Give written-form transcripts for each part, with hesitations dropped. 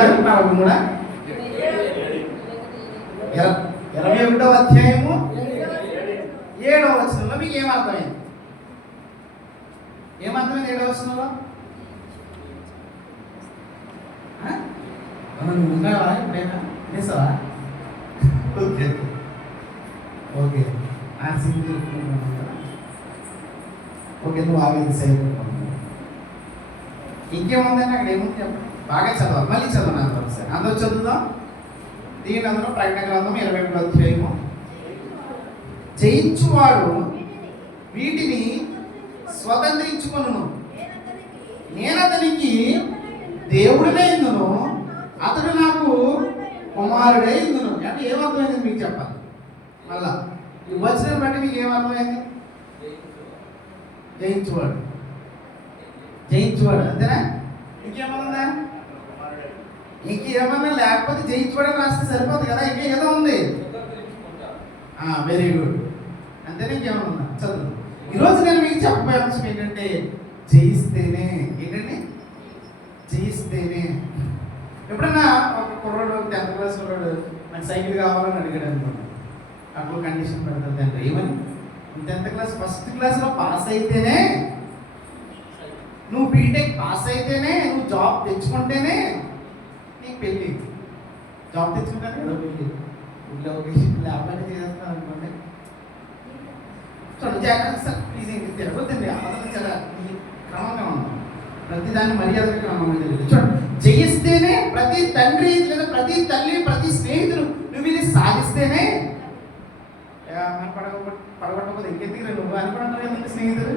కూడా 21వ అధ్యాయము 7వ వచనంలో మీకు ఏమర్థమైంది? ఏమర్థమైంది 7వ వచనంలో? నువ్వు ఉన్నావా ఎప్పుడైనా వినేసావా? ఓకే ఓకే ఓకే నువ్వు ఆవేది సైడ్ ఇంకేముందని అక్కడ ఏముంది చెప్పండి. బాగా చదవాలి, మళ్ళీ చదవను ఒకసారి అందరూ చదువుదాం. దీని అందరూ ప్రకటన గ్రంథం 21వ అధ్యాయము. జయించువాడు వీటిని స్వతంత్రించుకొనును, నేను అతనికి దేవుడినే ఇందును, అతడు నాకు కుమారుడే ఇందును. అంటే ఏమర్థమైంది మీకు చెప్పాలి. మళ్ళా ఈ వచనం బట్టి మీకు ఏమర్థమైంది? జయించువాడు జయించువాడు అంతేనా? ఇంకేమన్నా ఇంకేమన్నా లేకపోతే జయించువాడు రాస్తే సరిపోదు కదా, ఇంకేదో ఉంది. వెరీ గుడ్ అంతేనా? ఇంకేమన్నా చదువు. ఈరోజు నేను మీకు చెప్పబోయే అంశం ఏంటంటే జయిస్తేనే. ఏంటండి? జయిస్తేనే. ఎప్పుడన్నా ఒక కుర్రాడు 10th క్లాస్ కుర్రాడు నాకు సైకిల్ కావాలని అడిగాడు అనుకోండి, అప్పుడు కండిషన్ పెడతారు తండ్రి. ఏమని? 10th క్లాస్ ఫస్ట్ క్లాస్లో పాస్ అయితేనే, నువ్వు బీటెక్ పాస్ అయితేనే, నువ్వు జాబ్ తెచ్చుకుంటేనే నీకు పెళ్ళి. జాబ్ తెచ్చుకుంటానే కదా పెళ్ళి. లేకపోతే చేసేస్తాను అనుకోండి. చూడండి జాగ్రత్త సార్ ప్లీజ్. తిరగొద్దండి, అబద్ధం చాలా ఈ క్రమంగా ఉన్నాం. ప్రతిదాన్ని మర్యాదగా క్రమంగా తెలియదు. చూడండి, జయిస్తేనే ప్రతి తండ్రి లేదా ప్రతి తల్లి ప్రతి స్నేహితుడు నువ్వు ఇది సాధిస్తేనే. పడగొట్టకపోతే ఇంకెందుకు నువ్వు అనుకుంటారు కదండి స్నేహితులు.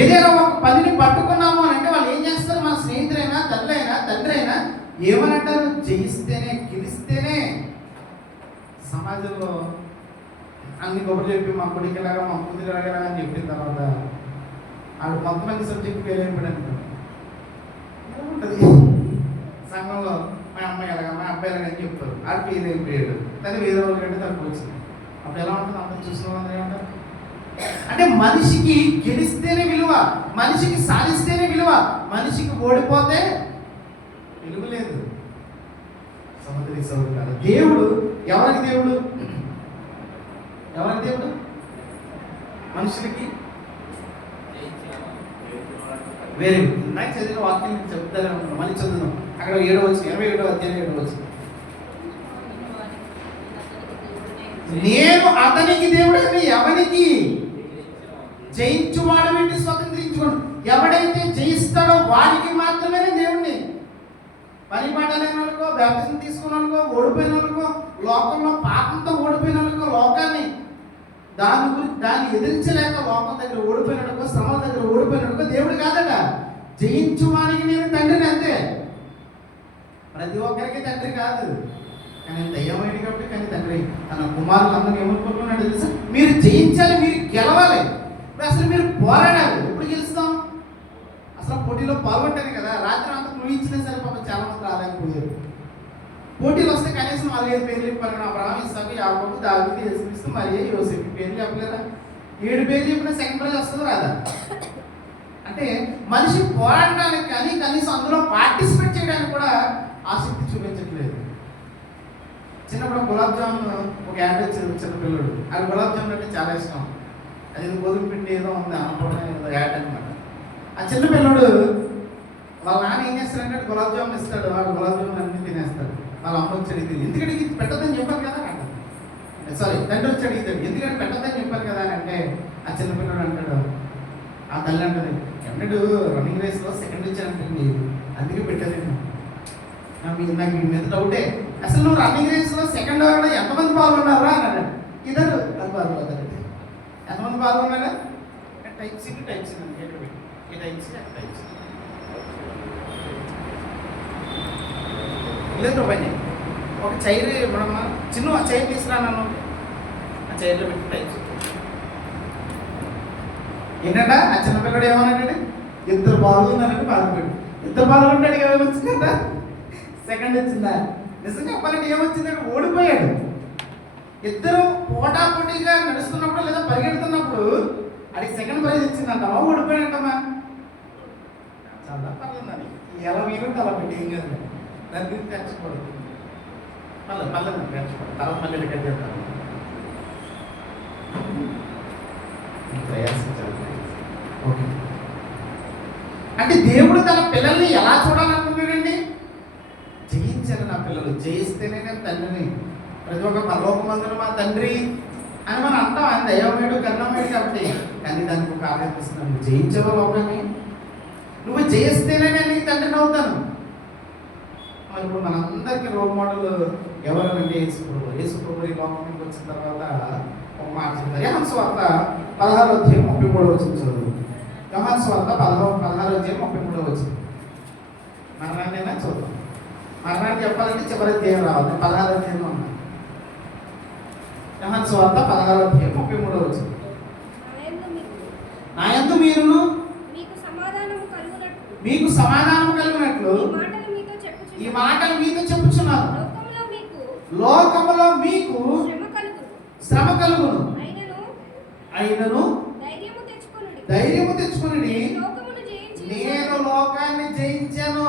ఏదైనా ఒక పనిని పట్టుకున్నాము అని అంటే వాళ్ళు ఏం చేస్తారు? మన స్నేహితులైనా తల్లి అయినా తండ్రి అయినా ఏమనంటారు? జయిస్తేనే, గెలిస్తేనే. సమాజంలో అన్ని గొప్పలు చెప్పి మా కొడుకులాగా మా కూతురులాగా అని చెప్పిన తర్వాత వాళ్ళు కొంతమంది సబ్జెక్ట్ ఫెయిల్ అయిపోయాడు ఉంటుంది. సంఘంలో మా అమ్మాయి ఎలాగా మా అబ్బాయి ఎలాగని చెప్తారు, ఆడు ఫెయిల్ అయిపోయాడు. కానీ వేరే వాళ్ళ కంటే తక్కువ వచ్చింది. అప్పుడు ఎలా ఉంటుంది? అందరూ చూసిన వాళ్ళు ఏమంటారు? అంటే మనిషికి గెలిస్తేనే విలువ, మనిషికి సాధిస్తేనే విలువ, మనిషికి ఓడిపోతే విలువ లేదు. సముద్రి సౌకర్యాలు. దేవుడు ఎవరికి దేవుడు? ఎవరికి దేవుడు? మనుషులకి. వేరే నాకు చదివిన వాక్యం చెప్తానే ఉంటాను, మళ్ళీ చదువుదాం. అక్కడ 7వ వచనం 27వ అధ్యాయం 7వ వచనం. నేను అతనికి దేవుడని ఎవరికి? జయించువాడు వీటిని స్వతంత్రించుకోండి. ఎవడైతే జయిస్తాడో వాడికి మాత్రమే దేవుణ్ణి. పని పాట లేని వాళ్ళకో, బ్యాప్టిజం తీసుకున్న వాళ్ళకో, ఓడిపోయిన వాళ్ళకో, లోకంలో పాపంతో ఓడిపోయిన వాళ్ళకో, లోకాన్ని దాన్ని ఎదిరించలేక లోకం దగ్గర ఓడిపోయినట్టుకో, శ్రమల దగ్గర ఓడిపోయినట్టుకో దేవుడు కాదట. జయించువానికి నేను తండ్రిని అంతే. ప్రతి ఒక్కరికి తండ్రి కాదు, కానీ దయ్యమైంది కాబట్టి కానీ తండ్రి. తన కుమారులందరూ ఏమనుకుంటున్నాడు తెలుసా? మీరు జయించాలి, మీరు గెలవాలి. అసలు మీరు పోరాడాలి. ఎప్పుడు గెలుస్తాం? అసలు పోటీలో పాల్గొంటాను కదా. రాత్రి అంతా నువ్వు ఇచ్చినా సరే పాపం చాలా మంది రాలేకపోయారు. పోటీలు వస్తే కనీసం 4-5 పేర్లు చెప్పారు. అబ్రహాము, ఇస్సాకు, యాకోబు, దావీదు, యేసుక్రీస్తు, మరియా, యోసేపు పేర్లు చెప్పలేదా? 7 పేర్లు చెప్పినా సెకండ్ ప్రైజ్ వస్తుంది రాదా? అంటే మనిషి పోరాడడానికి కానీ కనీసం అందులో పార్టిసిపేట్ చేయడానికి కూడా ఆసక్తి చూపించట్లేదు. చిన్నప్పుడు గులాబ్ జామున్ ఒక యాడ్ వచ్చేది, చిన్న పిల్లడు. అది గులాబ్ జామున్ అంటే చాలా ఇష్టం. అది గోధుమ పిండి ఏదో ఉంది అనుకోవడం ఏదో యాడ్ అనమాట. ఆ చిన్న పిల్లడు వాళ్ళ నాన్న ఏం చేస్తాడంటే గులాబ్ జామున్ ఇస్తాడు, వాడు గులాబ్ జామున్ అన్ని తినేస్తాడు. వాళ్ళ అమ్మ వచ్చి అడిగింది, ఎందుకంటే ఇది పెట్టదని చెప్పాను కదా అంటాడు. సారీ, తండ్రి వచ్చి అడిగితాడు, ఎందుకంటే పెట్టదని చెప్పాను కదా అని అంటే ఆ చిన్న పిల్లడు అంటాడు, ఆ తల్లి అంటది, ఎన్నడు రన్నింగ్ రేస్లో సెకండ్ వచ్చానంటే అందుకే పెట్టలేదు. నాకు ఈ మీద డౌటే, అసలు నువ్వు రన్నింగ్ రేస్లో సెకండ్ అవ్వడా ఎంతమంది పాల్గొన్నారా అన్నాడు. ఇద్దరు అది పాల్గొన్నారు. ఎంతమంది పాల్గొన్నారా? టైప్ సి ఈ టైప్ సి లేదు పని. ఒక చైర్ మనం చిన్న చైర్ తీసుకురా నన్ను, ఆ చైర్లో పెట్టి టైప్ ఏంటంట. ఆ చిన్నపిల్లడు ఏమన్నాడంటే 2 పాల్గొన్నారంటే పాల్గొన్నాడు. 2 పాల్గొంటాడు ఏమొచ్చిందంట? సెకండ్ వచ్చిందా? నిజం చెప్పాలంటే ఏమొచ్చిందంటే ఓడిపోయాడు. ఇద్దరు పోటాపోటీగా నడుస్తున్నప్పుడు లేదా పరిగెడుతున్నప్పుడు అది సెకండ్ ప్రైజ్ ఇచ్చిందంటావా, ఓడిపోయాడంటమా? చాలా పర్లేదని ఎలా మీరు అలా పెట్టి ఏం కాదు. దాని గురించి తెచ్చకూడదు. మళ్ళీ తెచ్చకూడదు. తర్వాత మళ్ళీ ఇక్కడ చెప్తాను. ఓకే, అంటే దేవుడు తన పిల్లల్ని ఎలా చూడాలనుకుంటున్నాడండి? జయించారు నా పిల్లలు, జయిస్తేనే నేను తండ్రిని, ప్రతి ఒక్క పరలోకమందున మా తండ్రి అని మనం అంటాం. ఆయన దైవమేడు కరుణమేడు కాబట్టి. కానీ దానికి ఒక ఆలోచిస్తున్నాను, నువ్వు జయించవు లోకాన్ని, నువ్వు జయిస్తేనే నేను నీకు తండ్రిని అవుతాను. మరి ఇప్పుడు మనందరికీ రోల్ మోడల్ ఎవరంటే యేసుప్రభు. యేసుప్రభు ఈ లోకానికి వచ్చిన తర్వాత ఒక మాట చెప్తారు. యోహాను సువార్త 16:33 చదువు. యోహాను సువార్త 16:33. మరణాన్నైనా చూద్దాం. మరణాన్ని చెప్పాలంటే చివరి అధ్యాయం రావాలి. 16వ అధ్యాయంలో ఉన్నాం. యోహాను సువార్త 16:33. నా యందు మీరును మీకు సమాధానము కలుగునట్లు ఈ మాటలు మీతో చెప్పుచున్నాను. లోకములో మీకు శ్రమ కలుగును, అయినను ధైర్యము తెచ్చుకొనుడి, నేను లోకాన్ని జయించాను.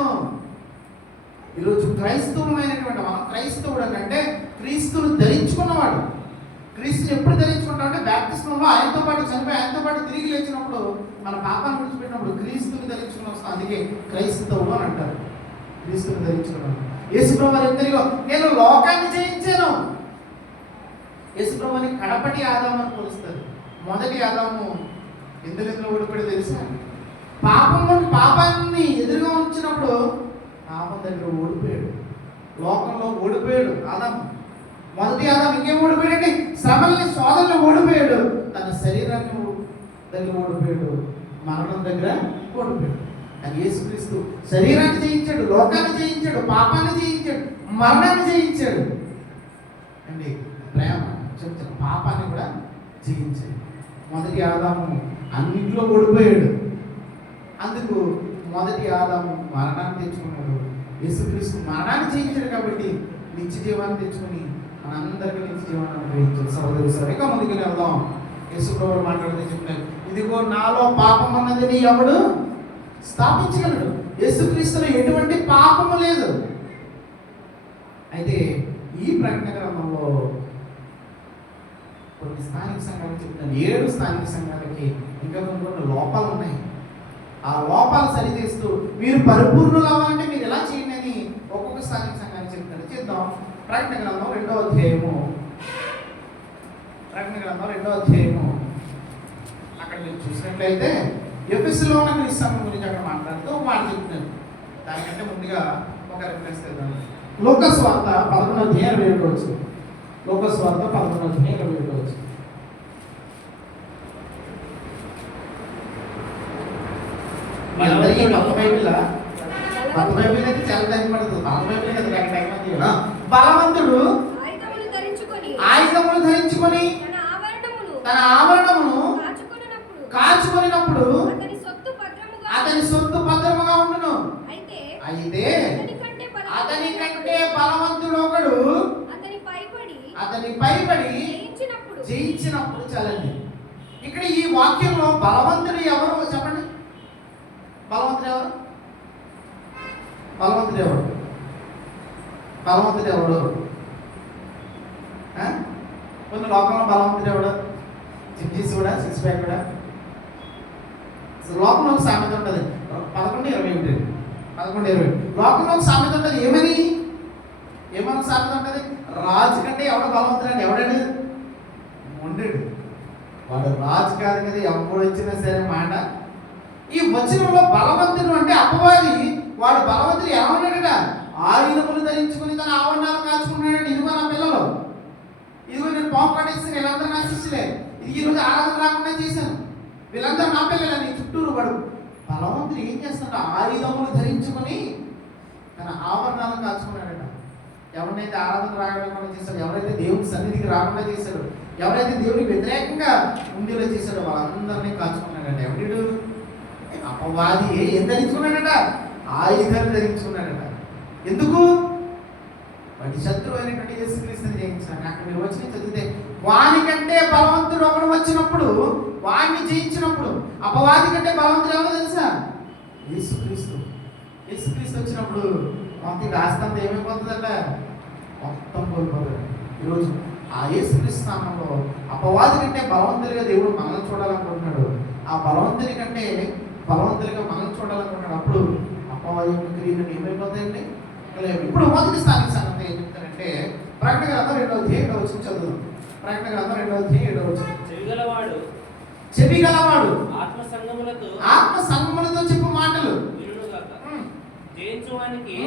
ఈరోజు క్రైస్తవులమైనటువంటి మనం, క్రైస్తవుడు అంటే క్రీస్తును ధరించుకున్నవాడు. క్రీస్తుని ఎప్పుడు ధరించుకుంటాం అంటే బ్యాప్టిస్మంలో ఆయనతో పాటు చనిపోయి ఆయనతో పాటు తిరిగి లేచినప్పుడు, మన పాపాన్ని విడిచిపెట్టినప్పుడు క్రీస్తుని ధరించుకుని వస్తాం. అందుకే క్రైస్తవుడు అని అంటారు. క్రీస్తుని ధరించుకున్నాను. యేసుప్రభు ఎందరిగో నేను లోకాన్ని జయించాను. యేసుప్రభుని కడపటి ఆదాము అని పోలుస్తారు. మొదటి ఆదాము ఎందులో ఓడిపోయి తెలుసా? పాపాన్ని ఎదురుగా ఉంచినప్పుడు పాపం దగ్గర ఓడిపోయాడు, లోకంలో ఓడిపోయాడు ఆదాము. మొదటి ఆదాము ఇంకేం ఓడిపోయాడండి? శ్రమల్ని శోధనలు ఓడిపోయాడు, తన శరీరాన్ని దగ్గర ఓడిపోయాడు, మరణం దగ్గర ఓడిపోయాడు. అని యేసుక్రీస్తు శరీరాన్ని జయించాడు, లోకాన్ని జయించాడు, పాపాన్ని జయించాడు, మరణాన్ని జయించాడు అండి. ప్రేమ చెప్తాను, పాపాన్ని కూడా జయించాడు. మొదటి ఆదాము అన్నింటిలో ఓడిపోయాడు. అందుకు మొదటి ఆదాము మరణాన్ని తెచ్చుకున్నాడు. యేసుక్రీస్తు మరణాన్ని జయించాడు కాబట్టి నిత్య జీవాన్ని తెచ్చుకొని మనందరికీ నిత్య జీవాన్ని అనుగ్రహించాడు. సహోదరు సరే, ఇక ముందుకు వెళ్దాం. యేసుప్రభువు మాట్లాడితే చెప్తాడు, ఇదిగో నాలో పాపం అన్నది ఎవడు స్థాపించగలడు? యేసుక్రీస్తులో ఎటువంటి పాపము లేదు. అయితే ఈ ప్రకటన గ్రంథంలో కొన్ని స్థానిక సంఘాలు చెప్తాను, 7 స్థానిక సంఘాలకి ఇంకా కొన్ని లోపాలు ఉన్నాయి. ఆ లోపాలు సరిచేస్తూ మీరు పరిపూర్ణులు అవ్వాలంటే మీరు ఎలా చేయండి అని ఒక్కొక్క స్థానిక సంఘాన్ని చెప్తాను. చేద్దాం. ప్రకటన గ్రంథం 2వ అధ్యాయము. ప్రకటన గ్రంథం 2వ అధ్యాయము. అక్కడ మీరు చూసినట్లయితే ఎఫెసులో ఉన్న క్రీస్తు సంఘం గురించి అక్కడ మాట్లాడుతూ ఒక మాట చెప్తున్నాను. దానికంటే ముందుగా ఒక రిఫరెన్స్ తెద్దాం. లూకాసు వార్త 11:27. లూకాసు వార్త 11:27. అయితే చాలా టైం పడుతుంది. బలవంతుడు ఆయుధములు ధరించుకొని తన ఆవరణమును కాచుకొనినప్పుడు అతని సొత్తు భద్రముగా ఉండును. అయితే అతని కంటే బలవంతుడు ఒకడు అతని పైబడి జయించినప్పుడు. చాలండి. ఇక్కడ ఈ వాక్యంలో బలవంతుడు ఎవరు చెప్పండి? బలవంతుడు ఎవరు? బలవంతుడు ఎవడు? బలవంతుడు ఎవడు? కొన్ని లోకంలో బలవంతుడు ఎవడు? జిమ్జీస్ కూడా, 6 ప్యాక్ కూడా. లోకంలో ఒక సామెత ఉంటుంది. 11:21. 11:20. లోకంలో ఒక సామెత ఉంటుంది. ఏమని సామెత ఉంటుంది? రాజు కంటే ఎవడు బలవంతుడు? ఎవడాడు? మొండెడు. వాడు రాజు కాదు కదా, ఎప్పుడు వచ్చినా సరే మాట. ఈ వచనంలో బలవంతుడు అంటే అపవాది. వాడు బలవంతుడు ఏమన్నాడట? ఆయుధములు ధరించుకుని తన ఆవరణాలు కాచుకున్నాడు. ఇదిగో నా పిల్లలు, ఇదిగో నేను పాము పట్టేసి వీళ్ళందరూ నా శిష్యులే, ఇది ఈరోజు ఆరాధన రాకుండా చేశాను, వీళ్ళందరూ నా పిల్లలని చుట్టూరు పడు. బలవంతుడు ఏం చేస్తాడు? ఆయుధములు ధరించుకొని తన ఆవరణాలను కాచుకున్నాడట. ఎవరినైతే ఆరాధన రాకుండా చేశాడు, ఎవరైతే దేవుని సన్నిధికి రాకుండా చేశాడు, ఎవరైతే దేవునికి వ్యతిరేకంగా ఉండేలా చేశాడో వాళ్ళందరినీ కాచుకున్నాడట. ఎవడు? అపవాది. ఏం ధరించుకున్నాడట? ఆయుధాలు ధరించుకున్నాడట. ఎందుకు? వాటి శత్రువు అయినటువంటి యేసుక్రీస్తుని జయించాను. అక్కడ మీరు వచ్చి చదివితే వానికంటే బలవంతుడు ఒకడు వచ్చినప్పుడు, వాడిని జయించినప్పుడు, అపవాది కంటే బలవంతుడు ఎవరో తెలుసా? యేసుక్రీస్తు. యేసుక్రీస్తు వచ్చినప్పుడు మొత్తం రాస్తంత ఏమైపోతుందట, మొత్తం కోల్పోతుంది. ఈరోజు ఆ యేసుక్రీస్తు స్థానంలో అపవాది కంటే బలవంతుడిగా దేవుడు మనల్ని చూడాలనుకుంటున్నాడు. ఆ బలవంతుడి కంటే బలవంతుడిగా మనల్ని చూడాలనుకుంటున్నాడు. అప్పుడు అపవాది యొక్క క్రియలు ఏమైపోతాయండి? ఇప్పుడు మొదటి స్థానిక సంగతి ఏం చెప్తారంటే, ప్రకటన గ్రంథం 2వ అధ్యాయం 7వ వచనం చదువు. ప్రకటన గ్రంథం 2వ అధ్యాయం 7వ వచనం. చెవి గలవాడు ఆత్మ సంగములతో చెప్పు మాటలు జయించువానికి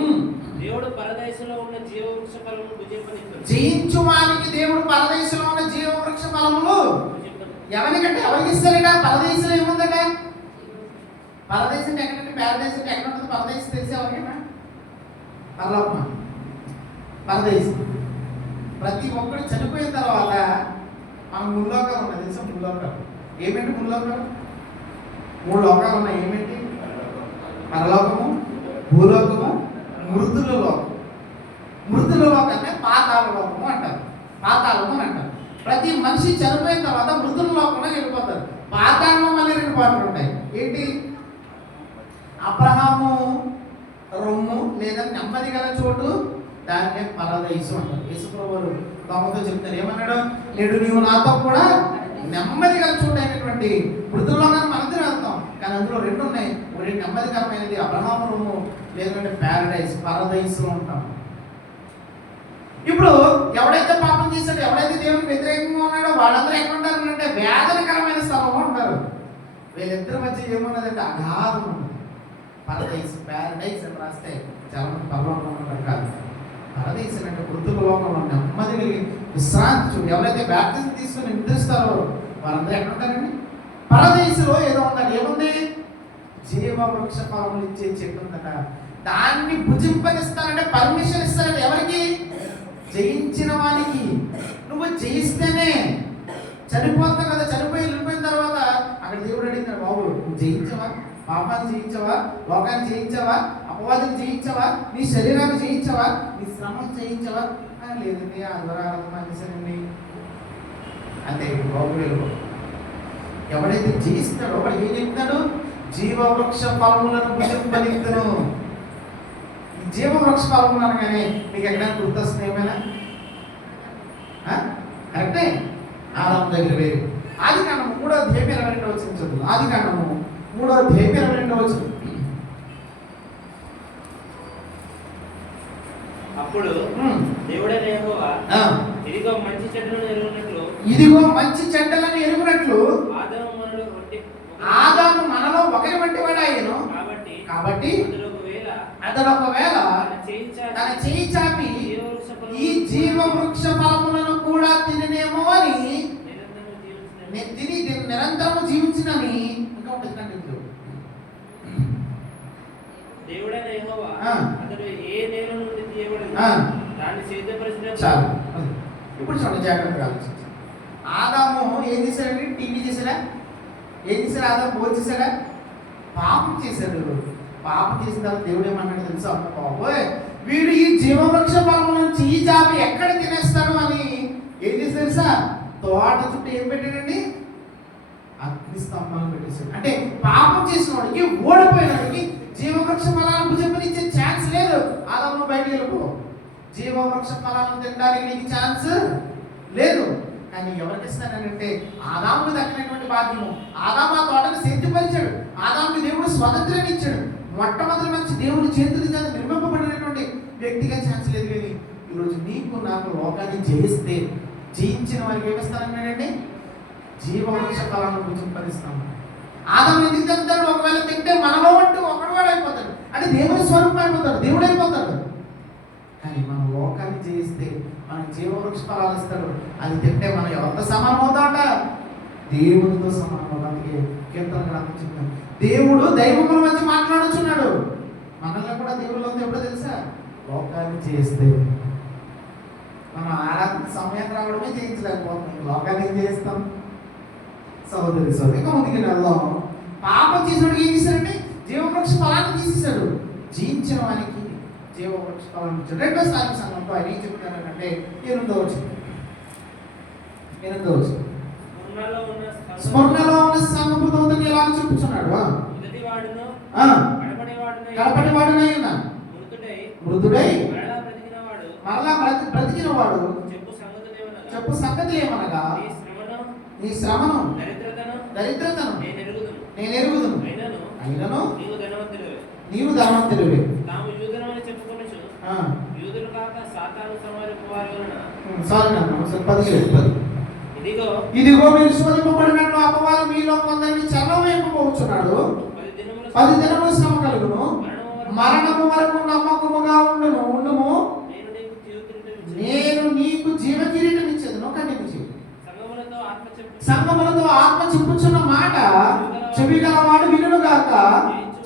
దేవుడు పరదేశంలో ఉన్న జీవవృక్ష ఫలములు భుజింపనిచ్చును. జయించువానికి దేవుడు పరదేశంలో ఉన్న జీవవృక్ష ఫలములు ఎవరికంటే ఎవరికి ఇస్తారట? పరదేశంలో ఏముందట? పరదేశం ఎక్కడంటే, ప్యారడైస్ అంటే ఎక్కడ ఉంటుంది? పరదేశం తెలిసే ఎవరికైనా? పరలోకమా? పరదేశం. ప్రతి ఒక్కరు చనిపోయిన తర్వాత మన ముల్లోకాలు ఉన్నాయి తెలుసా? ముల్లోకాలు ఏమేంటి? ముల్లోకాలు 3 లోకాలు ఉన్నాయి. ఏమేంటి? పరలోకము, భూలోకము, మృతుల లోకం. మృతుల లోకాన్ని పాతాళ లోకము అంటారు, పాతాళము అని అంటారు. ప్రతి మనిషి చనిపోయిన తర్వాత మృతుల లోకంలో వెళ్ళిపోతారు. పాతాళంలో మళ్ళీ 2 పాటలు ఉంటాయి. ఏంటి? అబ్రహాము రొమ్ము లేదా నెమ్మది గల చోటు, దాన్నే పరదేశం అంటారు. యేసుప్రభువు దొంగతో చెప్తారు, ఏమన్నాడు? నేడు నీవు నాతో కూడా నెమ్మది గల చోటు అయినటువంటి మృతుల్లో మనందరం వెళ్తాం, కానీ అందులో 2 ఉన్నాయి. ఒకటి నెమ్మదికరమైనది అబ్రహాము రొమ్ము, లేదంటే ప్యారడైస్, పరదేశంలో ఉంటాం. ఇప్పుడు ఎవడైతే పాపం చేశాడో, ఎవడైతే దేవునికి వ్యతిరేకంగా ఉన్నాడో వాళ్ళందరూ ఎక్కడ ఉంటారు అంటే వేదనకరమైన స్థలంలో ఉంటారు. వీళ్ళిద్దరి మధ్య ఏమున్నదంటే అగాధం ఉంది. పరదేశం, ప్యారడైస్ అని రాస్తే చాలా మంది పరలోకంలో ఉంటారు కాదు. పరదేశం అంటే మృతుల లోకంలో నెమ్మది కలిగి విశ్రాంతి చూడు. ఎవరైతే బ్యాప్టిజం తీసుకుని నిద్రిస్తారో వాళ్ళందరూ ఎక్కడ ఉంటారండి? పరదేశంలో ఏదో ఉందండి. ఏముంది? జీవవృక్ష ఫలములు ఇచ్చే చెట్టు ఉందట. దాన్ని భుజింపనిస్తానంటే పర్మిషన్ ఇస్తానంటే ఎవరికి? జయించిన వానికి. నువ్వు జయిస్తేనే చనిపోతావు కదా. చనిపోయి వెళ్ళిపోయిన తర్వాత అక్కడ దేవుడు అడిగినాడు, బాబు నువ్వు జయించవా? పాపాన్ని జయించవా? లోకాన్ని జయించవా? అపవాదిని జయించవా? నీ శరీరాన్ని జయించవా? నీ శ్రమను జయించవా? లేదండి, ఆదివారం అనేసరండి అంతే. బాబు వెళ్ళిపో. ఎవడైతే జయిస్తాడో వాడు ఏం చెప్తాడు? జీవవృక్ష ఫలములను భుజింపనిత్తును. ఈ జీవవృక్ష ఫలములు అనగానే మీకు ఎక్కడైనా గుర్తొస్తుంది ఏమైనా? కరెక్టే. ఆదాము దగ్గర వేరు. ఆదికాండము 3వ అధ్యాయం 22వ వచనం చదువు. ఆదికాండము 3వ అధ్యాయం 22వ వచనం. అప్పుడు దేవుడైన యెహోవా ఇదిగో మంచి చెడ్డలను ఎరుగునట్లు ఆదాము మనలో ఒకరి వంటి వాడాయను. కాబట్టి అతడు ఒకవేళ తన చేయి చాపి ఈ జీవవృక్ష ఫలములను కూడా తినేమో అని తిని నిరంతరము జీవించినని ఇంకా ఉంటుంది. దేవుడైన యెహోవా అతడు ఏ నేల నుండి తీయబడిన దాన్ని సిద్ధపరిచిన. చాలు. ఇప్పుడు చూడండి, జాగ్రత్తగా ఆలోచించండి. ఆదాము ఏం చేశాడండి? టీవీ చేశాడా? ఏం చేశాడు? ఆదాము భోజనం చేశాడా? పాపం చేశాడు. పాపం చేసిన తర్వాత దేవుడు ఏమన్నాడు తెలుసా? బాబోయ్, వీడు ఈ జీవవృక్ష ఫలములను చెయ్యి చాపి ఎక్కడ తినేస్తాడు అని ఏం చేశాడు తెలుసా? తోట చుట్టూ ఏం పెట్టాడండి? అగ్ని స్తంభాలను పెట్టేశాడు. అంటే పాపం చేసిన వాడికి, ఓడిపోయిన వాడికి జీవవృక్ష ఫలాలను భుజింపనిచ్చే ఛాన్స్ లేదు. ఆదాము బయటికి వెళ్ళిపో. జీవవృక్ష ఫలాలను తినడానికి నీకు ఛాన్స్ లేదు. కానీ ఎవరికి ఇస్తానంటే ఆదాముకు దక్కినటువంటి భాగ్యము. ఆదాము ఆ తోటను సిద్ధపరిచాడు. ఆదాముకి దేవుడు స్వతంత్రాన్ని ఇచ్చాడు. మొట్టమొదటి మంచి దేవుని చేతుల చేత నిర్మింపబడినటువంటి వ్యక్తిగా ఛాన్స్ లేదు. కానీ ఈరోజు నీకు నాకు లోకాన్ని జయిస్తే, జయించిన వారికి ఏమిస్తానన్నాడండి? జీవవృక్ష ఫలాలను భుజింపనిస్తాము. ఆదాము ఎందుకు తింటాడు? ఒకవేళ తింటే మనలో వంటి ఒకడు వాడు అయిపోతాడు. అంటే దేవుని స్వరూపం అయిపోతాడు, దేవుడు అయిపోతాడు. కానీ మనం లోకాన్ని జయిస్తే మనకి జీవవృక్ష ఫలాలు ఇస్తాడు. అది తింటే మనం ఎవరితో సమానం అవుతాట? దేవునితో సమానం అవుతానికి కీర్తన గ్రంథం చెప్తాం. దేవుడు దైవముల మధ్య మాట్లాడుచున్నాడు. మనల్ని కూడా దేవుళ్ళు ఎప్పుడో తెలుసా? లోకాన్ని జయిస్తే. మనం ఆరాధన సమయం రావడమే జయించలేకపోతున్నాం, లోకాన్ని ఏం చేస్తాం? సహోదరి ఇంకా ముందుకు వెళ్దాం. పాపం చేసినోడికి ఏం చేశాడంటే జీవవృక్ష ఫలాన్ని తీసేశాడు. జయించిన వానికి జీవవృక్ష ఫలాన్ని ఇచ్చాడు. 2వ స్థానిక సంఘంలో ఆయన ఏం చెప్తానంటే 8వ వచనం. స్మరణలో ఉన్న సంఘపు దూతని ఎలా చెప్పుచున్నాడు? కడపటి వాడునైనా మృదుడై మరలా బ్రతికినవాడు బ్రతికినవాడు చెప్పు సంగతులు ఏమనగా నీ శ్రమను దరిద్రతను నేను ఎరుగుదును అయినను నీవు ధనవంతుడివే. తాము యూదులమని చెప్పుకొనుచు యూదులు కాక సాతాను సంహరింపు వారి వలన ఇదిగో మీరు శోధింపబడినట్లు అపవాది మీలో కొందరిని చెరవేయకపోవచ్చున్నాడు. 10 దినములు శ్రమ కలుగును, మరణము వరకు నమ్మకముగా ఉండుము. నేను నీకు జీవ కిరీటం ఇచ్చేదను. కానీ సంగములతో ఆత్మ చెప్పుచున్న మాట చెవి గలవాడు వినును గాక.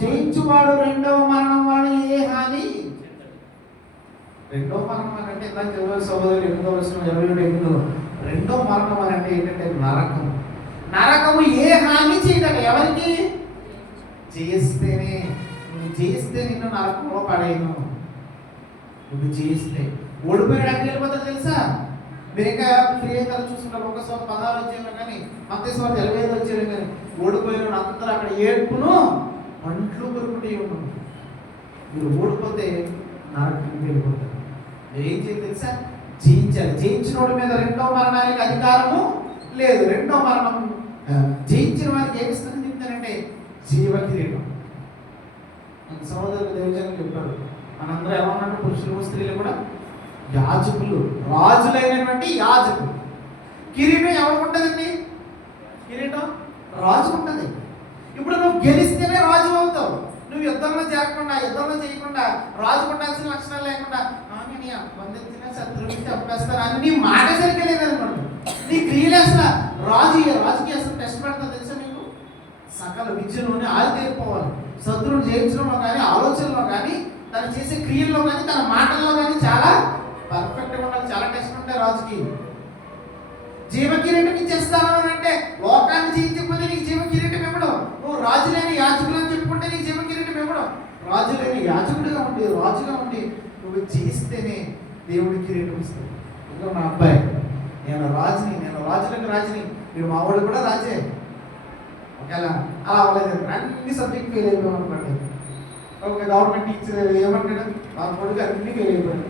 జయించువాడు రెండవ మరణం వాడు ఏ హాని. రెండో మరణం అంటే ఇందాక చదివే సహోదరులు 8:27 రెండో మరణం అని అంటే ఏంటంటే నరకము ఏ హాని చేయదట. ఎవరికి? చేస్తేనే. నువ్వు చేస్తే నిన్ను నరకంలో పడేయను. నువ్వు చేస్తే ఓడిపోయిన అక్కడికి వెళ్ళిపోతాడు తెలుసా. మీరు ఇంకా ఫ్రీ అయితే చూసుకుంటారు. ఒకసారి 16 వచ్చేవారు కానీ మత్తయి 25 వచ్చేవారు కానీ ఓడిపోయిన అందరూ అక్కడ ఏడుపును పంట్లు కొరుకుంటే ఉన్నాం. మీరు ఓడిపోతే నరకానికి వెళ్ళిపోతారు. మీరు ఏం చేయాలి తెలుసా? జయించాలి. జయించినోడి మీద రెండో మరణానికి అధికారము లేదు. రెండో మరణం జయించిన వారికి ఏమిస్తుందని చెప్తానంటే జీవ కిరీటం. మన సహోదరులు దేవజనం చెప్పారు. మనందరూ ఎలా ఉన్నట్టు పురుషులు స్త్రీలు కూడా యాజకులు, రాజులైనటువంటి యాజకులు. కిరీటం ఎవరికి ఉంటుందండి? కిరీటం రాజు ఉంటుంది. ఇప్పుడు నువ్వు గెలిస్తేనే రాజు అవుతావు. నువ్వు యుద్ధంలో చేయకుండా రాజు ఉండాల్సిన లక్షణాలు లేకుండా బంధించిన శత్రువుని చంపేస్తారు అన్ని మాట సరిగలేదనుకోండి. నీ క్రియలు అసలు రాజుకి అసలు టెస్ట్ పెడతా తెలుసా మీకు? సకల విద్యలోనే ఆరితేరిపోవాలి. శత్రువుని జయించడంలో కానీ, ఆలోచనలో కానీ, తను చేసే క్రియల్లో కానీ, తన మాటల్లో కానీ చాలా పర్ఫెక్ట్గా ఉండాలి. చాలా టెస్ట్ ఉంటాయి రాజుకి. జీవ కిరీటం ఇచ్చేస్తాను అంటే లోకాన్ని జయించకపోతే నీకు జీవ కిరీటం ఇవ్వడం. నువ్వు రాజులేని యాజకులు అని చెప్పుకుంటే నీకు జీవ కిరీటం ఇవ్వడం. రాజులేని యాజకుడిగా ఉండి, రాజుగా ఉండి నువ్వు చేస్తేనే దేవుడి కిరీటం ఇస్తాడు. ఇంకా మా అబ్బాయి నేను రాజులకు రాజుని, మీరు మా వాడు కూడా రాజే. ఒకవేళ అలా అవ్వలేదు అన్ని సబ్జెక్ట్ ఫెయిల్ అయిపోయాం అనుకోండి. ఒక గవర్నమెంట్ టీచర్ ఏమంటాడు, మా కొడుకు అన్ని ఫెయిల్ అయిపోయాడు.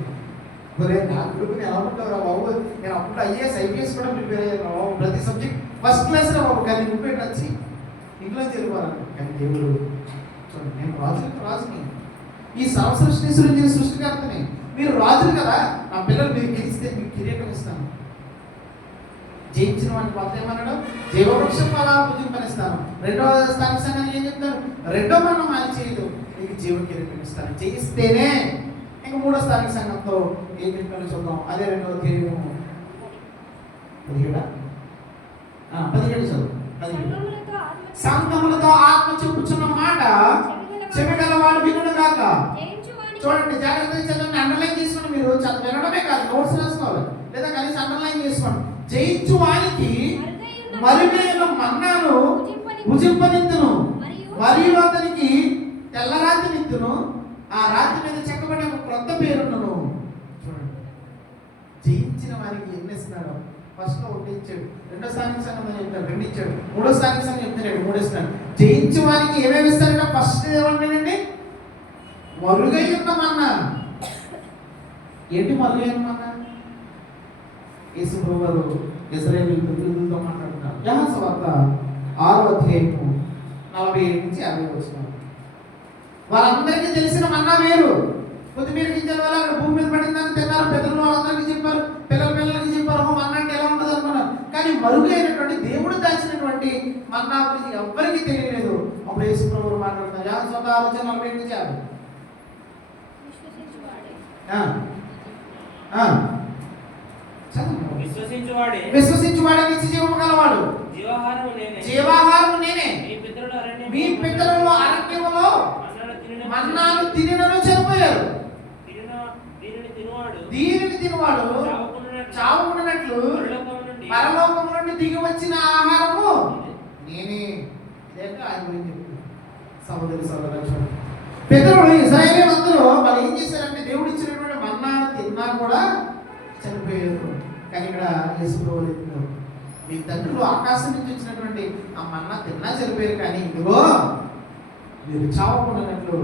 ఒరే నా కొడుకుని ఎలా ఉంటావు రా బాబు, నేను అప్పుడు IAS కూడా ప్రిపేర్ అయ్యాను బాబు, ప్రతి సబ్జెక్ట్ ఫస్ట్ క్లాస్ రా బాబు. కానీ ప్రిపేర్ వచ్చి ఇంట్లో తెలియాలి. కానీ దేవుడు చూడండి, నేను రాజుని, ఈ సర్వసృష్టిని సృష్టికర్తని, మీరు రాజులు కదా. నా పిల్లలు మీరు గెలిస్తే మీకు కిరీటం ఇస్తాను. జయించిన వాడిని కొత్త ఏమన్నాడు? జీవవృక్షం ఫలాలు భుజింపనిస్తాను. రెండవ స్థానిక సంఘాన్ని ఏం చెప్తారు? రెండో మనం హాని చేయదు, నీకు జీవ కిరీటం ఇస్తాను. చేయిస్తేనే. ఇంకా మూడో స్థానిక సంఘంతో ఏం చెప్పాలో చూద్దాం. అదే రెండవ కిరీటం 17 చదువు. సంఘములతో ఆత్మ చెప్పుచున్న మాట చెవిగలవాడు వినును గాక. చూడండి, జాగ్రత్తగా చదవండి. అండర్లైన్ చేసుకోండి. మీరు వినడమే కాదు, నోట్స్ రాసుకోవాలి, లేదా కనీసం అండర్లైన్ చేసుకోండి. జయించు వానికి మరుగైన మన్నాను భుజింపనిత్తును, మరియు అతనికి తెల్ల రాతి నిత్తును, ఆ రాతి మీద చెక్కబడిన ఒక క్రొత్త పేరును. చూడండి, జయించిన వారికి ఎన్ని ఇస్తున్నాడు? ఫస్ట్ లో 1 ఇచ్చాడు, రెండో స్థానిక సంఘం చెప్తాడు 2 ఇచ్చాడు, మూడో స్థానిక సంఘం చెప్తున్నాడు 3 ఇస్తాడు. జయించు వారికి ఏమేమి ఇస్తాడంటే ఫస్ట్ ఏమంటాడండి? మరుగై ఉన్న మన్నా. ఏంటి మరుగై ఉన్న మన్నా? యేసు ప్రభువు గారు ఇశ్రాయేలీయులతో మాట్లాడుతున్నారు. యోహాను సువార్త 6:47-50 వాళ్ళందరికీ తెలిసిన మన్నా వేరు. కొద్దిమీర గింజల వల్ల భూమి మీద పడిందని తిన్నారు. పెద్దలు వాళ్ళందరికీ చెప్పారు, పిల్లలకి చెప్పారు మన్నా అంటే ఎలా ఉంటుంది అనుకున్నారు. కానీ మరుగైనటువంటి దేవుడు దాచినటువంటి మన్నా గురించి ఎవ్వరికీ తెలియలేదు. అప్పుడు యేసు ప్రభువు మాట్లాడుతున్నారు. యోహాను సువార్త 6:48-50. విశ్వసించువాడే నిత్య జీవము గలవాడు. జీవాహారము నేనే. మీ పితరులు అరణ్యములో మన్నాను తినినను చనిపోయారు. దీనిని తినువాడు చావుకున్నట్లు పరలోకము నుండి దిగి వచ్చిన ఆహారము నేనే. ఇదేంటో ఆయన గురించి చెప్తుంది. సహోదరు పితరులు ఇశ్రాయేలీయులందరూ వాళ్ళు ఏం చేశారంటే దేవుడు ఇచ్చినటువంటి మన్నాను తిన్నా కూడా చనిపోయారు. కానీ ఇక్కడ యేసు ప్రభువు చెప్తున్నారు, మీ తండ్రులు ఆకాశం నుంచి వచ్చినటువంటి ఆ మన్నా తిన్నా చనిపోయారు, కానీ ఇదిగో మీరు చావకున్నట్లు